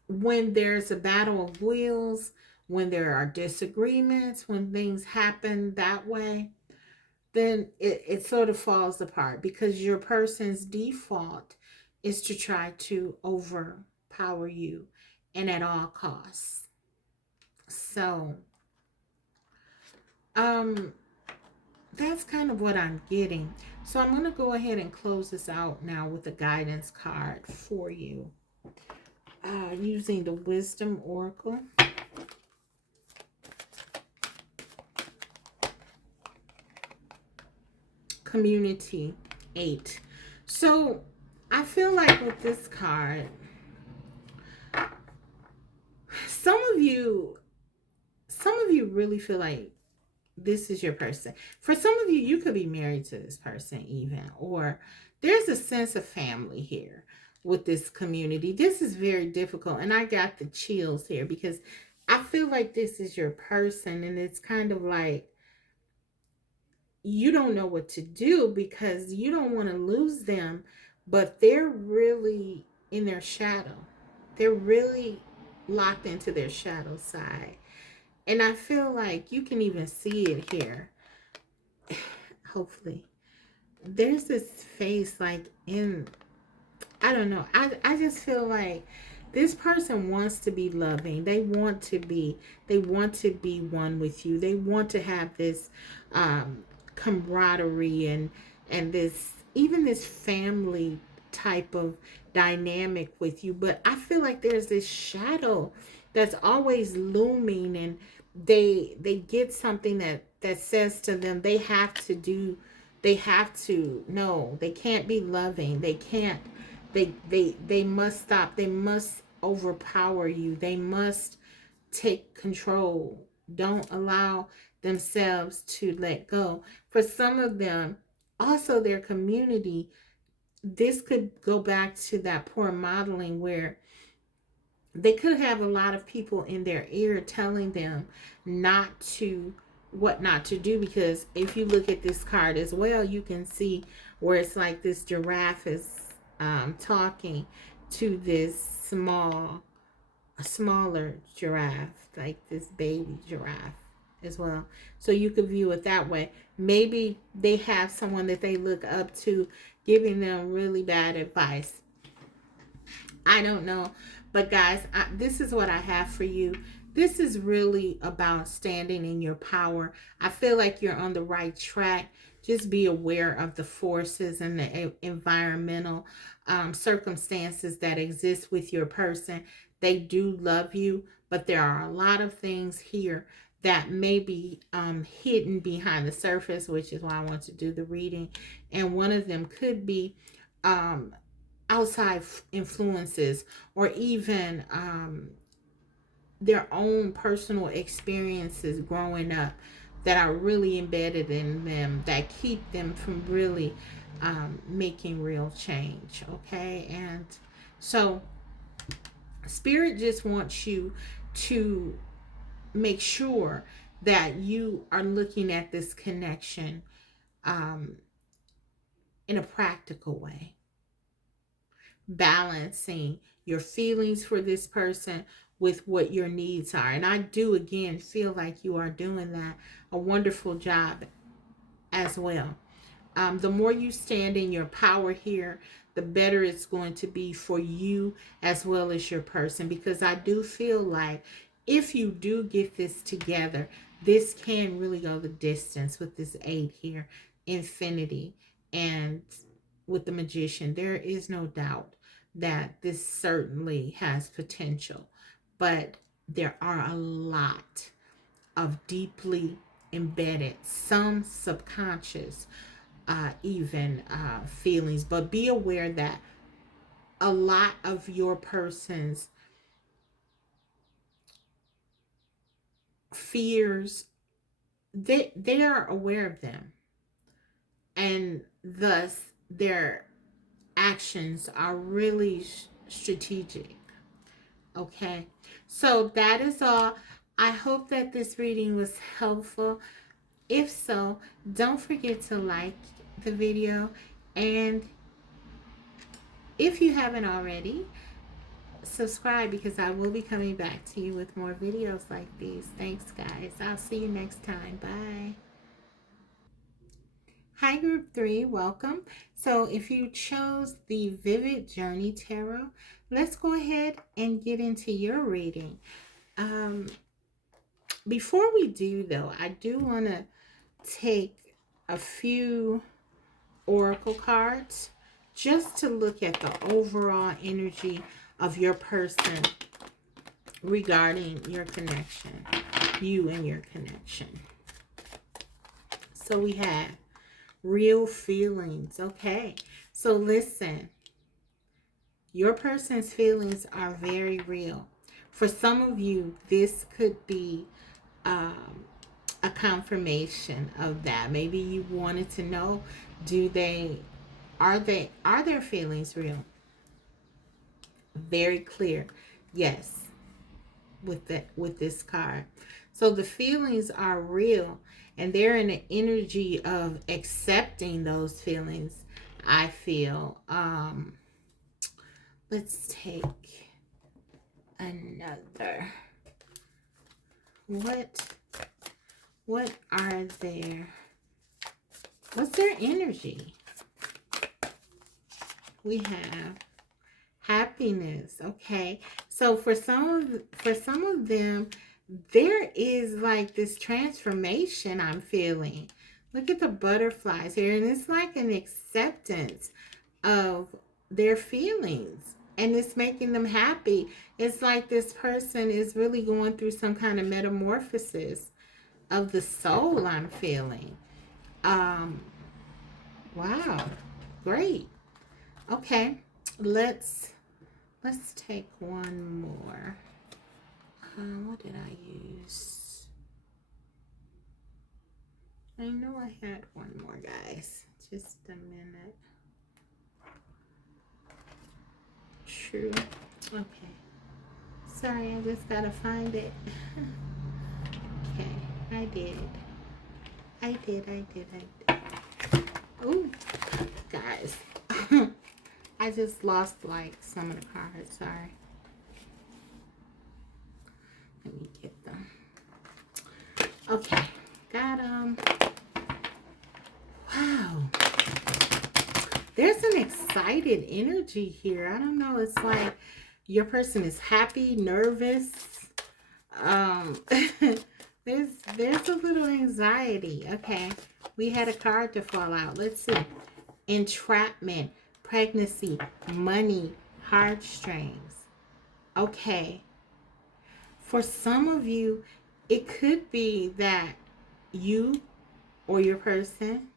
when there's a battle of wills, when there are disagreements, when things happen that way, then it sort of falls apart, because your person's default is to try to overpower you and at all costs. So, um, that's kind of what I'm getting. So I'm going to go ahead and close this out now with a guidance card for you, using the Wisdom Oracle. Community 8. So I feel like with this card, some of you really feel like this is your person. For some of you, you could be married to this person even, or there's a sense of family here with this community. This is very difficult, and I got the chills here because I feel like this is your person, and it's kind of like you don't know what to do because you don't want to lose them, but they're really in their shadow. They're really locked into their shadow side. And I feel like you can even see it here. Hopefully. There's this face like in, I don't know. I just feel like this person wants to be loving. They want to be one with you. They want to have this camaraderie and this, even this family type of dynamic with you. But I feel like there's this shadow that's always looming, and they get something that says to them they have to do, they have to, no, they can't be loving, they can't, they must stop, they must overpower you, they must take control, don't allow themselves to let go. For some of them, also their community, this could go back to that poor modeling where they could have a lot of people in their ear telling them not to, what not to do. Because if you look at this card as well, you can see where it's like this giraffe is talking to this a smaller giraffe, like this baby giraffe as well. So you could view it that way. Maybe they have someone that they look up to giving them really bad advice. I don't know. But guys, this is what I have for you. This is really about standing in your power. I feel like you're on the right track. Just be aware of the forces and the environmental circumstances that exist with your person. They do love you, but there are a lot of things here that may be hidden behind the surface, which is why I want to do the reading. And one of them could be um, outside influences, or even their own personal experiences growing up that are really embedded in them that keep them from really making real change. Okay. And so spirit just wants you to make sure that you are looking at this connection um, in a practical way, balancing your feelings for this person with what your needs are. And I do again feel like you are doing that a wonderful job as well. The more you stand in your power here, the better it's going to be for you as well as your person. Because I do feel like if you do get this together, this can really go the distance with this 8 here, infinity, and with the magician. There is no doubt that this certainly has potential, but there are a lot of deeply embedded, some subconscious, even feelings. But be aware that a lot of your person's fears, they are aware of them, and thus their actions are really strategic. Okay, so that is all. I hope that this reading was helpful. If so, don't forget to like the video, and if you haven't already, subscribe, because I will be coming back to you with more videos like these. Thanks, guys. I'll see you next time. Bye. Hi, Group 3. Welcome. So if you chose the Vivid Journey Tarot, let's go ahead and get into your reading. Before we do, though, I do want to take a few oracle cards just to look at the overall energy of your person regarding your connection, you and your connection. So we have real feelings. Okay, so listen, your person's feelings are very real. For some of you, this could be a confirmation of that. Maybe you wanted to know, are their feelings real? Very clear. Yes, with this card. So the feelings are real, and they're in the energy of accepting those feelings. I feel. Let's take another. What are their, what's their energy? We have happiness. Okay, so for some of them, there is like this transformation I'm feeling. Look at the butterflies here, and it's like an acceptance of their feelings, and it's making them happy. It's like this person is really going through some kind of metamorphosis of the soul, I'm feeling. Wow, great. Okay, let's take one more. What did I use? I know I had one more, guys. Just a minute. True. Okay. Sorry, I just gotta find it. Okay, I did. Oh, guys. I just lost like some of the cards. Sorry. Let me get them. Okay, got them. Wow. There's an excited energy here. I don't know. It's like your person is happy, nervous. There's a little anxiety. Okay, we had a card to fall out. Let's see. Entrapment, pregnancy, money, heartstrings. Okay. For some of you, it could be that you or your person,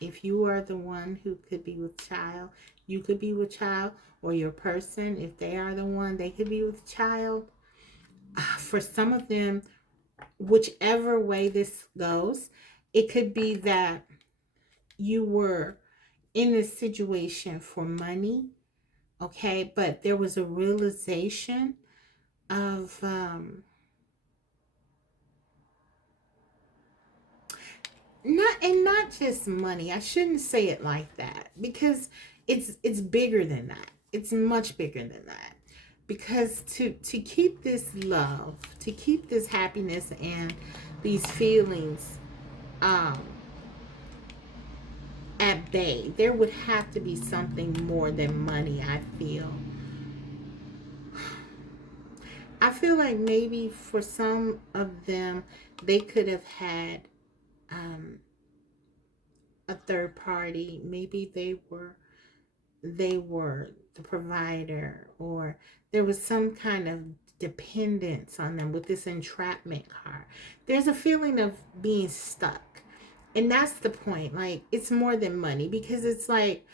if you are the one who could be with child, you could be with child, or your person, if they are the one, they could be with child. For some of them, whichever way this goes, it could be that you were in this situation for money, okay, but there was a realization of not just money. I shouldn't say it like that, because it's bigger than that. It's much bigger than that. Because to keep this love, to keep this happiness and these feelings at bay, there would have to be something more than money, I feel. I feel like maybe for some of them, they could have had a third party. Maybe they were the provider, or there was some kind of dependence on them with this entrapment card. There's a feeling of being stuck. And that's the point. Like, it's more than money, because it's like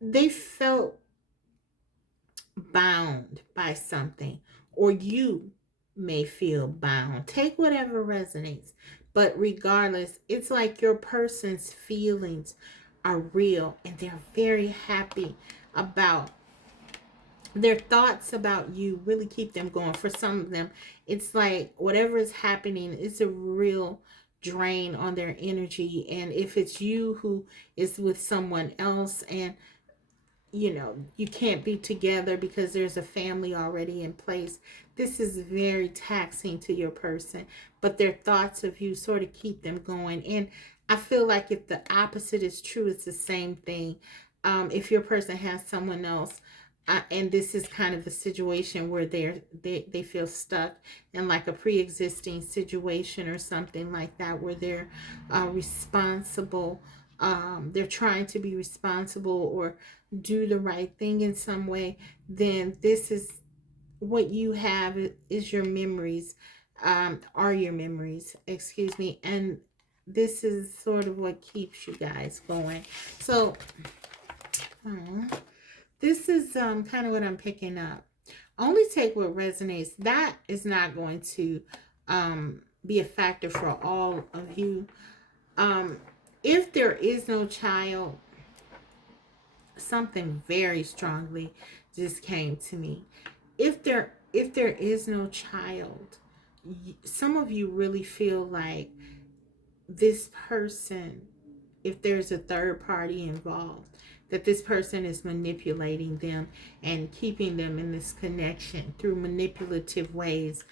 they felt bound by something, or you may feel bound. Take whatever resonates. But regardless, it's like your person's feelings are real, and they're very happy about their thoughts about you. Really keep them going. For some of them, it's like whatever is happening is a real drain on their energy. And if it's you who is with someone else, and you can't be together because there's a family already in place, this is very taxing to your person. But their thoughts of you sort of keep them going. And I feel like if the opposite is true, it's the same thing. If your person has someone else, And this is kind of the situation where they feel stuck in like a pre-existing situation or something like that, where they're responsible. They're trying to be responsible or do the right thing in some way. Then this is what you have is your memories, are your memories, excuse me. And this is sort of what keeps you guys going. So this is kind of what I'm picking up. Only take what resonates. That is not going to be a factor for all of you. Um, if there is no child, something very strongly just came to me. If there is no child, some of you really feel like this person, if there's a third party involved, that this person is manipulating them and keeping them in this connection through manipulative ways,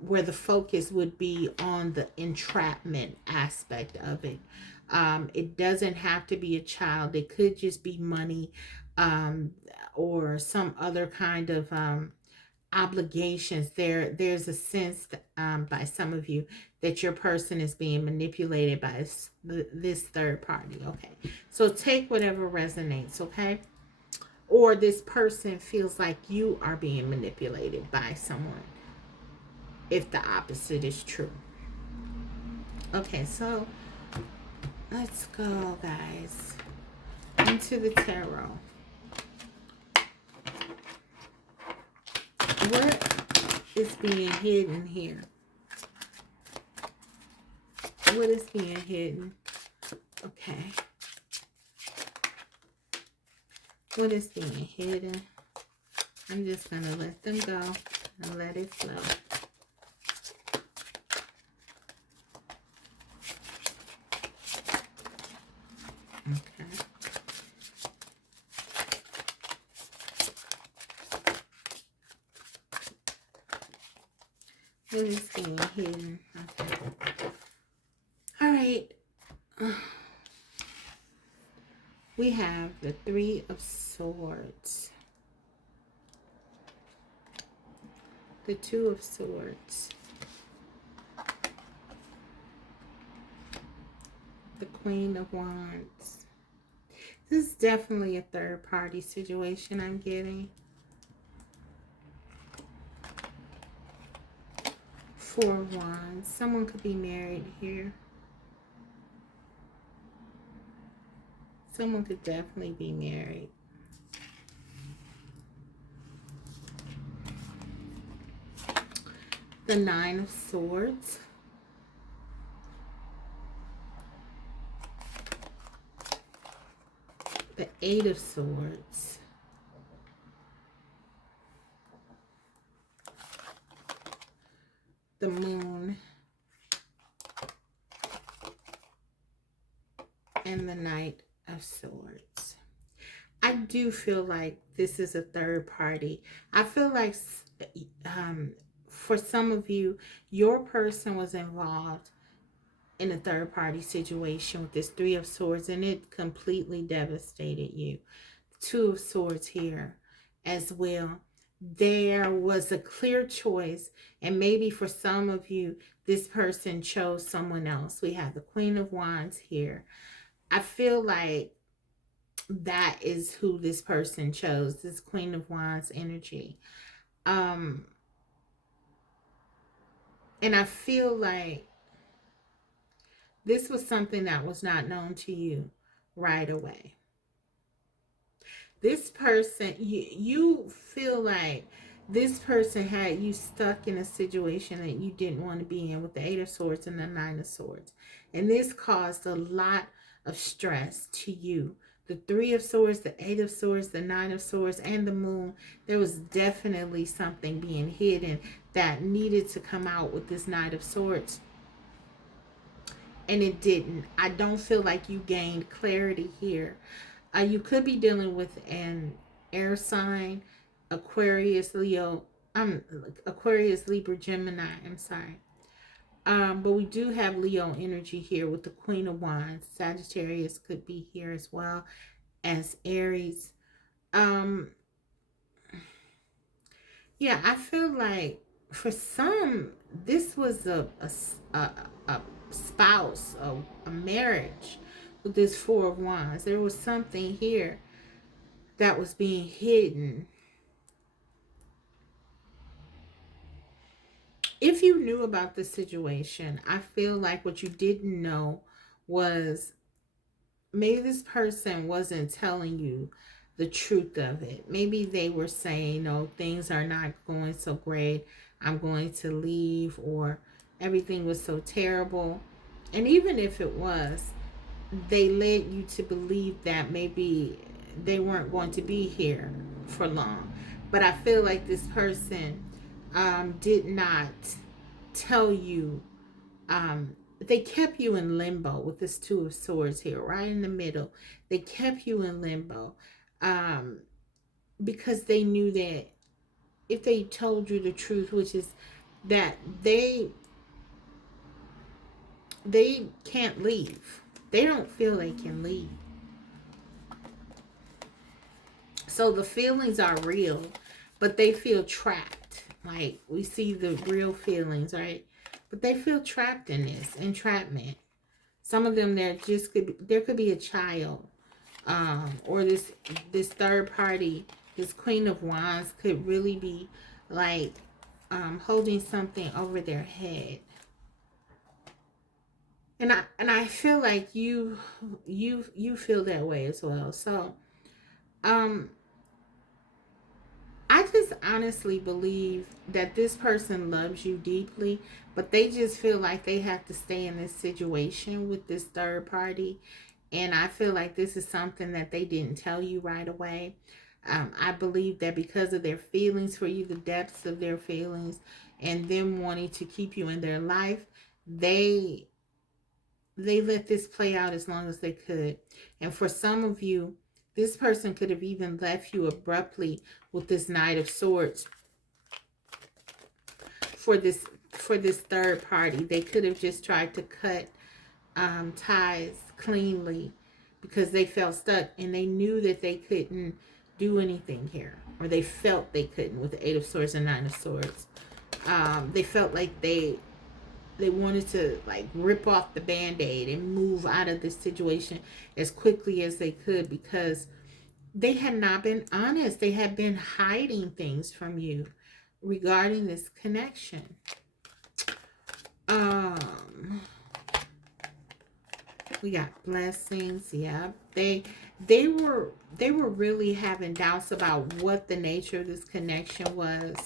where the focus would be on the entrapment aspect of it. It doesn't have to be a child, it could just be money, um, or some other kind of obligations. There's a sense by some of you that your person is being manipulated by this third party. Okay, so take whatever resonates. Okay, or this person feels like you are being manipulated by someone, if the opposite is true. Okay, so let's go, guys, into the tarot. What is being hidden here? What is being hidden? Okay. What is being hidden? I'm just going to let them go and let it flow. Okay. What is being hidden? Okay. All right. We have the Three of Swords, the Two of Swords, the Queen of Wands. This is definitely a third party situation I'm getting. Four of Wands. Someone could be married here. Someone could definitely be married. The Nine of Swords. The Eight of Swords. The Moon. And the Knight of Swords. I do feel like this is a third party. I feel like for some of you, your person was involved in a third party situation with this Three of Swords, and it completely devastated you. Two of Swords here as well. There was a clear choice, and maybe for some of you, this person chose someone else. We have the Queen of Wands here. I feel like that is who this person chose, this Queen of Wands energy. And I feel like this was something that was not known to you right away. This person, you feel like this person had you stuck in a situation that you didn't want to be in, with the Eight of Swords and the Nine of Swords. And this caused a lot of stress to you. The Three of Swords, the Eight of Swords, the Nine of Swords, and the Moon. There was definitely something being hidden that needed to come out with this Knight of Swords. And it didn't. I don't feel like you gained clarity here. You could be dealing with an air sign, Aquarius, Leo, Aquarius, Libra, Gemini. I'm sorry. But we do have Leo energy here with the Queen of Wands. Sagittarius could be here as well as Aries. Yeah, I feel like for some, this was a spouse, a marriage with this Four of Wands. There was something here that was being hidden. If you knew about the situation, I feel like what you didn't know was maybe this person wasn't telling you the truth of it. Maybe they were saying, no, things are not going so great. I'm going to leave, or everything was so terrible. And even if it was, they led you to believe that maybe they weren't going to be here for long. But I feel like this person did not tell you, they kept you in limbo with this Two of Swords here, right in the middle. They kept you in limbo um, because they knew that if they told you the truth, which is that they can't leave, they don't feel they can leave. So the feelings are real, but they feel trapped. Like we see the real feelings, right? But they feel trapped in this entrapment. Some of them, there could be a child, or this third party, this Queen of Wands could really be like holding something over their head. And I feel like you feel that way as well. So um I just honestly believe that this person loves you deeply, but they just feel like they have to stay in this situation with this third party. And I feel like this is something that they didn't tell you right away. I believe that because of their feelings for you, the depths of their feelings, and them wanting to keep you in their life, they they let this play out as long as they could. And for some of you, this person could have even left you abruptly with this Knight of Swords for this third party. They could have just tried to cut ties cleanly because they felt stuck and they knew that they couldn't do anything here, or they felt they couldn't with the Eight of Swords and Nine of Swords. They felt like they wanted to like rip off the band-aid and move out of this situation as quickly as they could because they had not been honest. They had been hiding things from you regarding this connection. Um we got blessings. Yeah, they were really having doubts about what the nature of this connection was.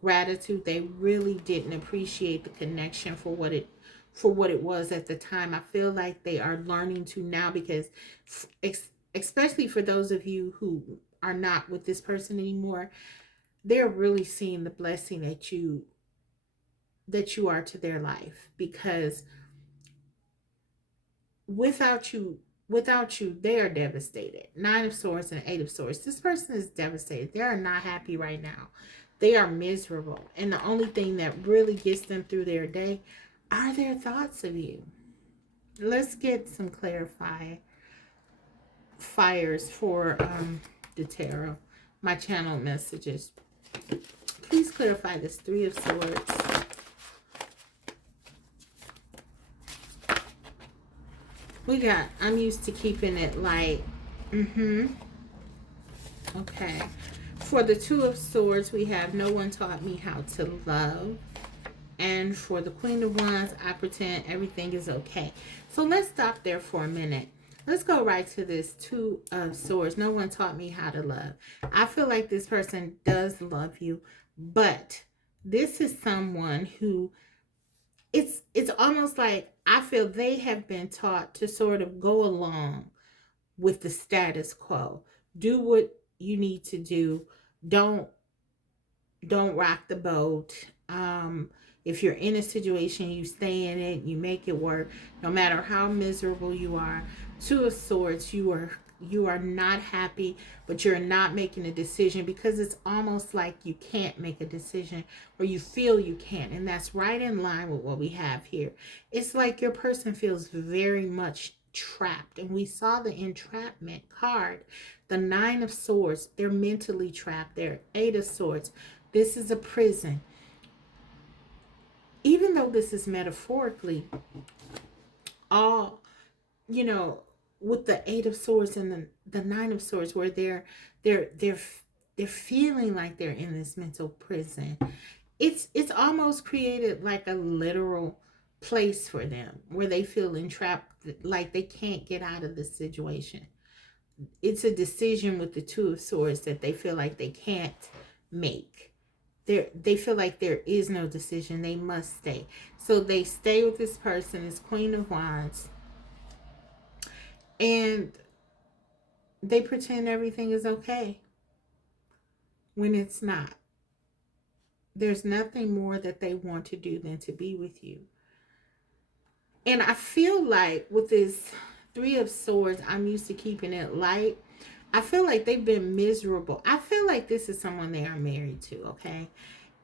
Gratitude, they really didn't appreciate the connection for what it was at the time. I feel like they are learning to now because especially for those of you who are not with this person anymore, they're really seeing the blessing that you are to their life, because without you they are devastated. Nine of Swords and Eight of Swords, this person is devastated. They are not happy right now. They are miserable, and the only thing that really gets them through their day are their thoughts of you. Let's get some fires for the tarot, my channel messages. Please clarify this Three of Swords. We got, I'm used to keeping it light. Okay. For the Two of Swords, we have no one taught me how to love. And for the Queen of Wands, I pretend everything is okay. So let's stop there for a minute. Let's go right to this Two of Swords. No one taught me how to love. I feel like this person does love you, but this is someone who it's almost like I feel they have been taught to sort of go along with the status quo. Do what you need to do. Don't don't rock the boat. If you're in a situation, you stay in it, you make it work, no matter how miserable you are. Two of Swords, you are not happy, but you're not making a decision because it's almost like you can't make a decision, or you feel you can't. And that's right in line with what we have here. It's like your person feels very much trapped. And we saw the entrapment card, the Nine of Swords. They're mentally trapped. They're Eight of Swords. This is a prison. Even though this is metaphorically, all, you know, with the Eight of Swords and the Nine of Swords, where they're they're feeling like they're in this mental prison. It's almost created like a literal place for them where they feel entrapped, like they can't get out of the situation. It's a decision with the Two of Swords that they feel like they can't make. They feel like there is no decision. They must stay. So they stay with this person, this Queen of Wands, and they pretend everything is okay when it's not. There's nothing more that they want to do than to be with you. And I feel like with this Three of Swords, I'm used to keeping it light. I feel like they've been miserable. I feel like this is someone they are married to, okay?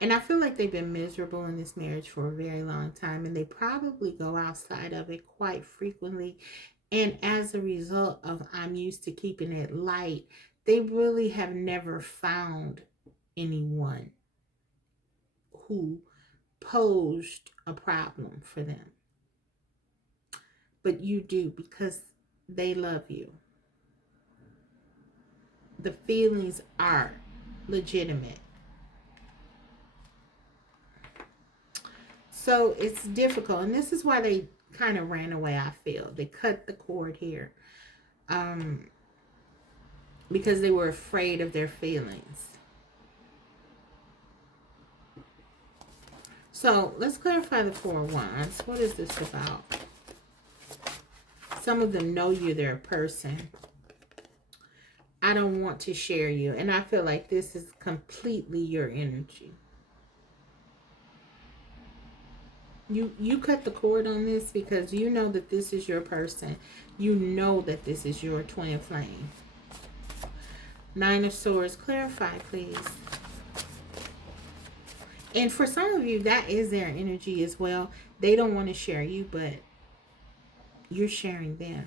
And I feel like they've been miserable in this marriage for a very long time, and they probably go outside of it quite frequently. And as a result of I'm used to keeping it light, they really have never found anyone who posed a problem for them. But you do, because they love you. The feelings are legitimate. So it's difficult. And this is why they kind of ran away, I feel. They cut the cord here. Because they were afraid of their feelings. So let's clarify the Four of Wands. What is this about? Some of them know you, they're a person. I don't want to share you. And I feel like this is completely your energy. You cut the cord on this because you know that this is your person. You know that this is your twin flame. Nine of Swords. Clarify, please. And for some of you, that is their energy as well. They don't want to share you, but you're sharing them.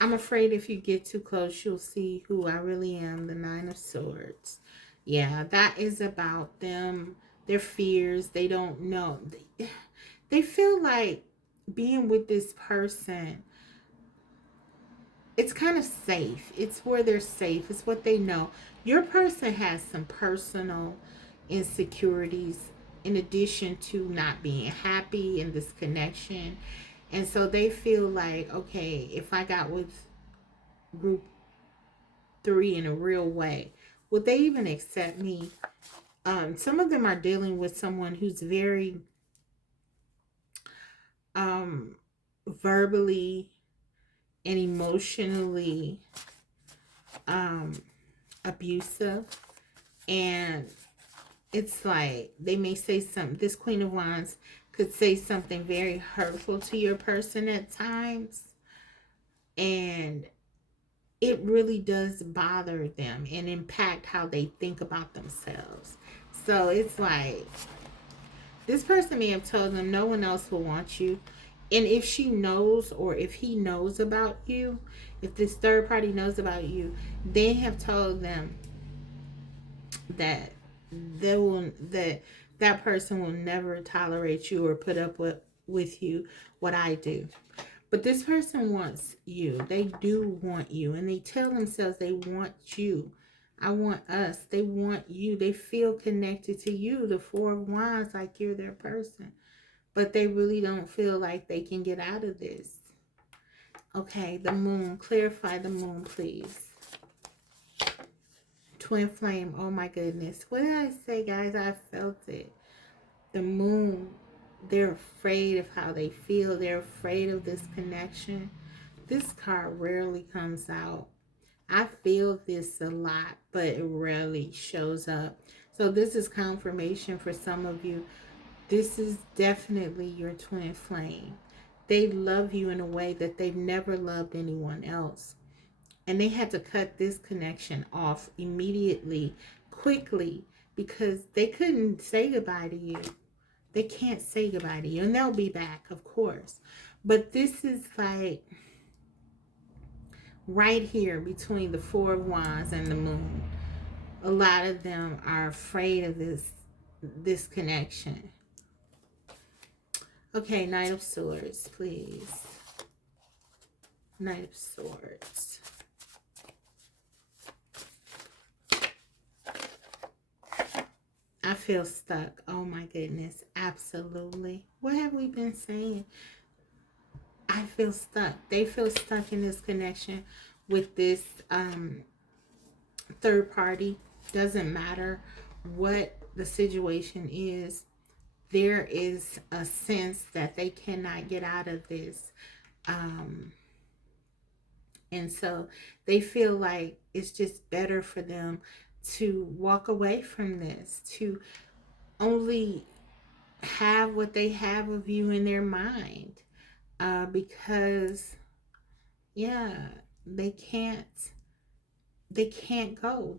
I'm afraid if you get too close, you'll see who I really am. The Nine of Swords. Yeah, that is about them. Their fears. They don't know. They feel like being with this person, it's kind of safe. It's where they're safe. It's what they know. Your person has some personal insecurities in addition to not being happy in this connection. And so they feel like, okay, if I got with group 3 in a real way, would they even accept me? Some of them are dealing with someone who's very verbally and emotionally abusive. And it's like they may say something. This Queen of Wands could say something very hurtful to your person at times. And it really does bother them and impact how they think about themselves. So it's like this person may have told them no one else will want you. And if she knows, or if he knows about you, if this third party knows about you, they have told them that that person will never tolerate you or put up with you what I do. But this person wants you. They do want you. And they tell themselves they want you. I want us. They want you. They feel connected to you. The Four of Wands, like you're their person. But they really don't feel like they can get out of this. Okay, the Moon. Clarify the Moon, please. Twin flame. Oh my goodness. What did I say, guys? I felt it. The Moon. They're afraid of how they feel. They're afraid of this connection. This card rarely comes out. I feel this a lot, but it rarely shows up. So this is confirmation for some of you. This is definitely your twin flame. They love you in a way that they've never loved anyone else. And they had to cut this connection off immediately, quickly, because they couldn't say goodbye to you. They can't say goodbye to you. And they'll be back, of course. But this is like right here between the Four of Wands and the Moon. A lot of them are afraid of this connection. Okay, Knight of Swords, please. Knight of Swords. I feel stuck. Oh my goodness. Absolutely. What have we been saying? I feel stuck. They feel stuck in this connection with this third party. Doesn't matter what the situation is. There is a sense that they cannot get out of this. And so they feel like it's just better for them to walk away from this, to only have what they have of you in their mind, because yeah, they can't go.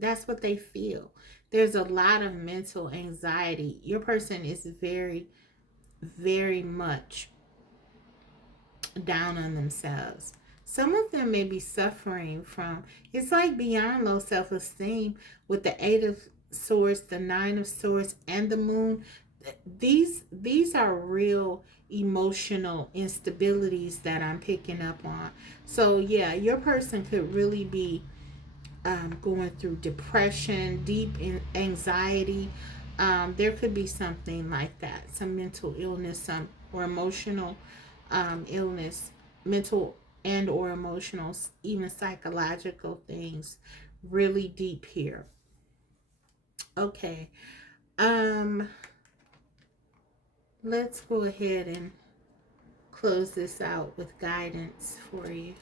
That's what they feel. There's a lot of mental anxiety. Your person is very, very much down on themselves. Some of them may be suffering from, it's like beyond low self-esteem with the Eight of Swords, the Nine of Swords, and the Moon. These are real emotional instabilities that I'm picking up on. So yeah, your person could really be going through depression, deep in anxiety. There could be something like that, some mental illness, some or emotional illness, mental and or emotional, even psychological things, really deep here. Okay, let's go ahead and close this out with guidance for you.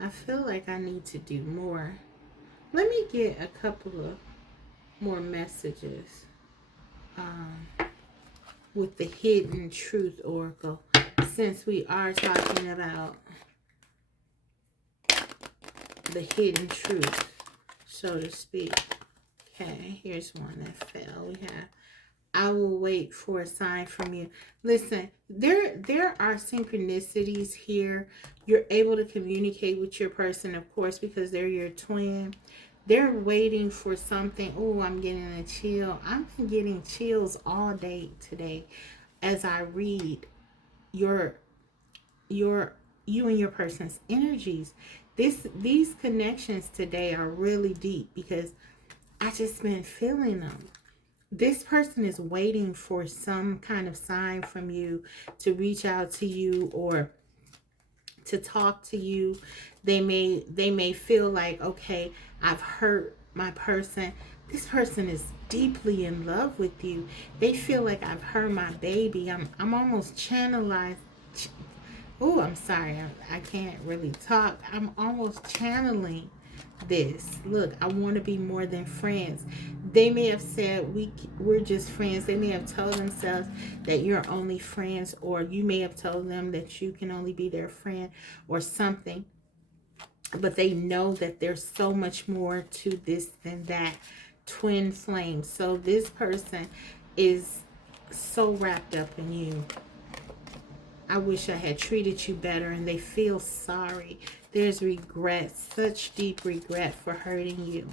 I feel like I need to do more. Let me get a couple of more messages with the Hidden Truth Oracle, since we are talking about the hidden truth, so to speak. Okay, here's one that fell. We have, I will wait for a sign from you. Listen, there are synchronicities here. You're able to communicate with your person, of course, because they're your twin. They're waiting for something. Oh, I'm getting a chill. I'm getting chills all day today as I read your you and your person's energies. These connections today are really deep because I just been feeling them. This person is waiting for some kind of sign from you, to reach out to you or to talk to you. They may feel like, okay, I've hurt my person. This person is deeply in love with you. They feel like I've hurt my baby. I'm almost channelized. Oh, I'm sorry. I can't really talk. I'm almost channeling this. Look, I want to be more than friends. They may have said we're just friends. They may have told themselves that you're only friends, or you may have told them that you can only be their friend or something. But they know that there's so much more to this than that. Twin flame. So this person is so wrapped up in you. I wish I had treated you better, and they feel sorry. There's regret, such deep regret for hurting you.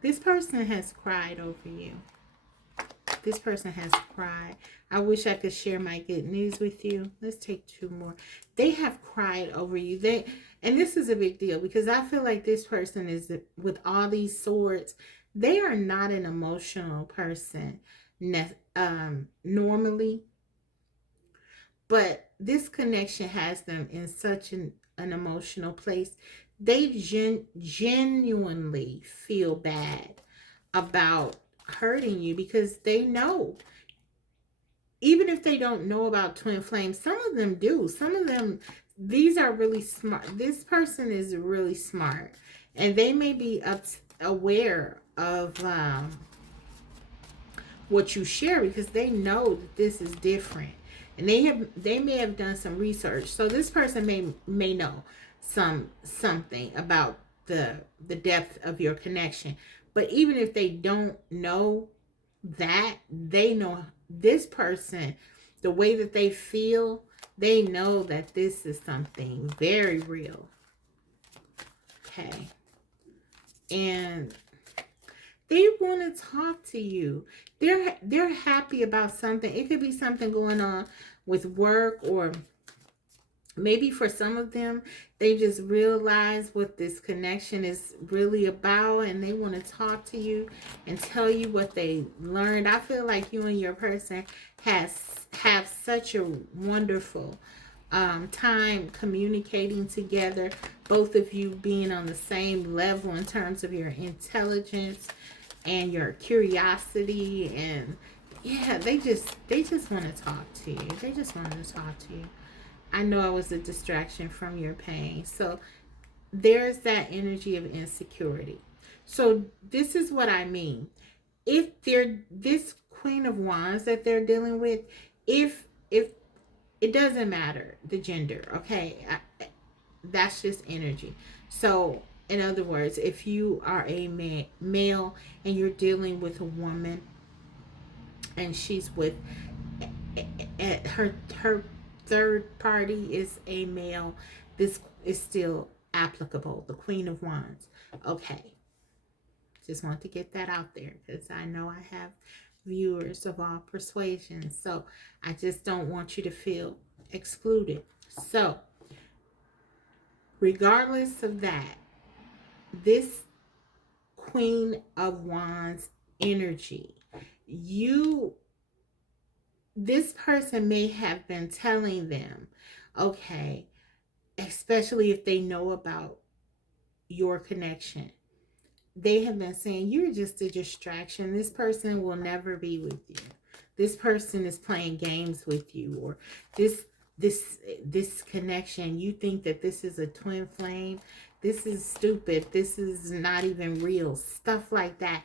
This person has cried over you. This person has cried. I wish I could share my good news with you. Let's take two more. They have cried over you. And this is a big deal because I feel like this person is, with all these swords, they are not an emotional person normally. But this connection has them in such an emotional place. They genuinely feel bad about hurting you because they know, even if they don't know about twin flames, some of them do. Some of them, these are really smart. This person is really smart, and they may be aware of what you share because they know that this is different. And they may have done some research. So this person may know something about the depth of your connection. But even if they don't know that, they know this person, the way that they feel, They know that this is something very real. Okay. And they want to talk to you. They're happy about something. It could be something going on with work, or maybe for some of them, they just realize what this connection is really about, and they want to talk to you and tell you what they learned. I feel like you and your person have such a wonderful time communicating together, both of you being on the same level in terms of your intelligence and your curiosity. And yeah, they just want to talk to you. They just want to talk to you. I know I was a distraction from your pain. So there's that energy of insecurity. So this is what I mean. If they're this Queen of Wands that they're dealing with, if it doesn't matter the gender, okay? That's just energy. So in other words, if you are a male and you're dealing with a woman and she's with her third party is a male, this is still applicable. The Queen of Wands. Okay. Just want to get that out there because I know I have viewers of all persuasions. So I just don't want you to feel excluded. So regardless of that, this Queen of Wands energy, this person may have been telling them, okay, especially if they know about your connection, they have been saying, you're just a distraction. This person will never be with you. This person is playing games with you, or this connection, you think that this is a twin flame. This is stupid. This is not even real. Stuff like that.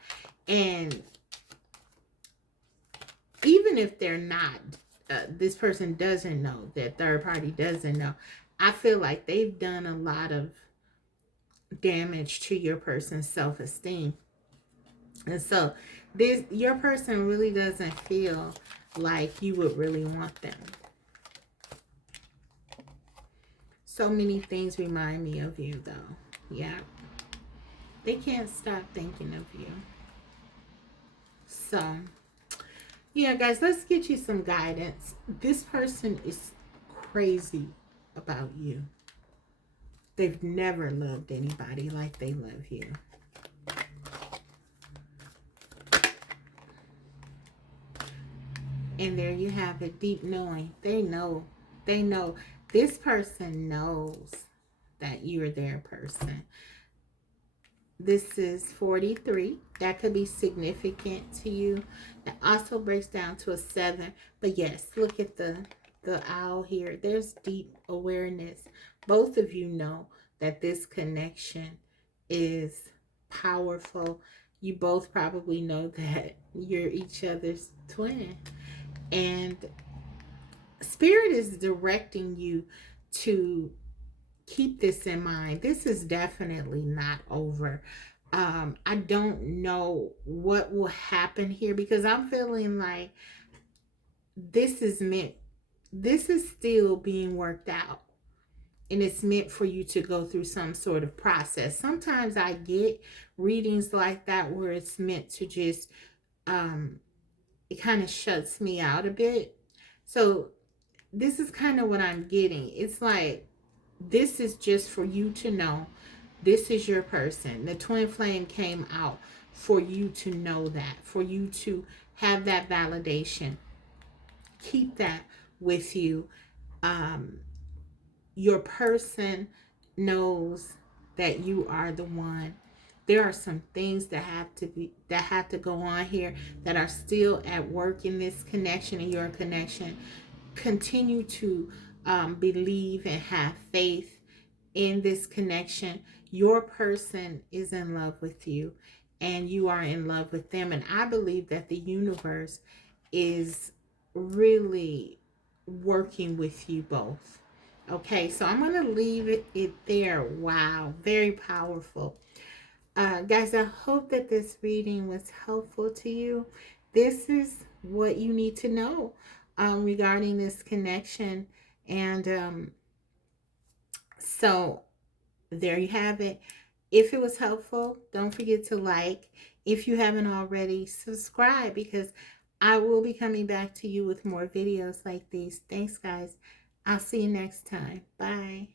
And even if they're not, this person doesn't know, that third party doesn't know, I feel like they've done a lot of damage to your person's self-esteem. And so your person really doesn't feel like you would really want them. So many things remind me of you, though. Yeah. They can't stop thinking of you. So yeah, guys, let's get you some guidance. This person is crazy about you. They've never loved anybody like they love you. And there you have it, deep knowing. They know. They know. This person knows that you're their person. This is 43. That could be significant to you. That also breaks down to a 7. But yes, look at the owl here. There's deep awareness. Both of you know that this connection is powerful. You both probably know that you're each other's twin. And Spirit is directing you to keep this in mind. This is definitely not over. I don't know what will happen here, because I'm feeling like this is still being worked out, and it's meant for you to go through some sort of process. Sometimes I get readings like that where it's meant to just it kind of shuts me out a bit. So this is kind of what I'm getting. It's like, this is just for you to know this is your person. The twin flame came out for you to know that, for you to have that validation. Keep that with you. Your person knows that you are the one. There are some things that have to go on here that are still at work in this connection, in your connection. Continue to believe and have faith in this connection. Your person is in love with you, and you are in love with them. And I believe that the universe is really working with you both. Okay, so I'm going to leave it there. Wow, very powerful. Guys, I hope that this reading was helpful to you. This is what you need to know regarding this connection. And so there you have it. If it was helpful, don't forget to like. If you haven't already, subscribe, because I will be coming back to you with more videos like these. Thanks, guys. I'll see you next time. Bye.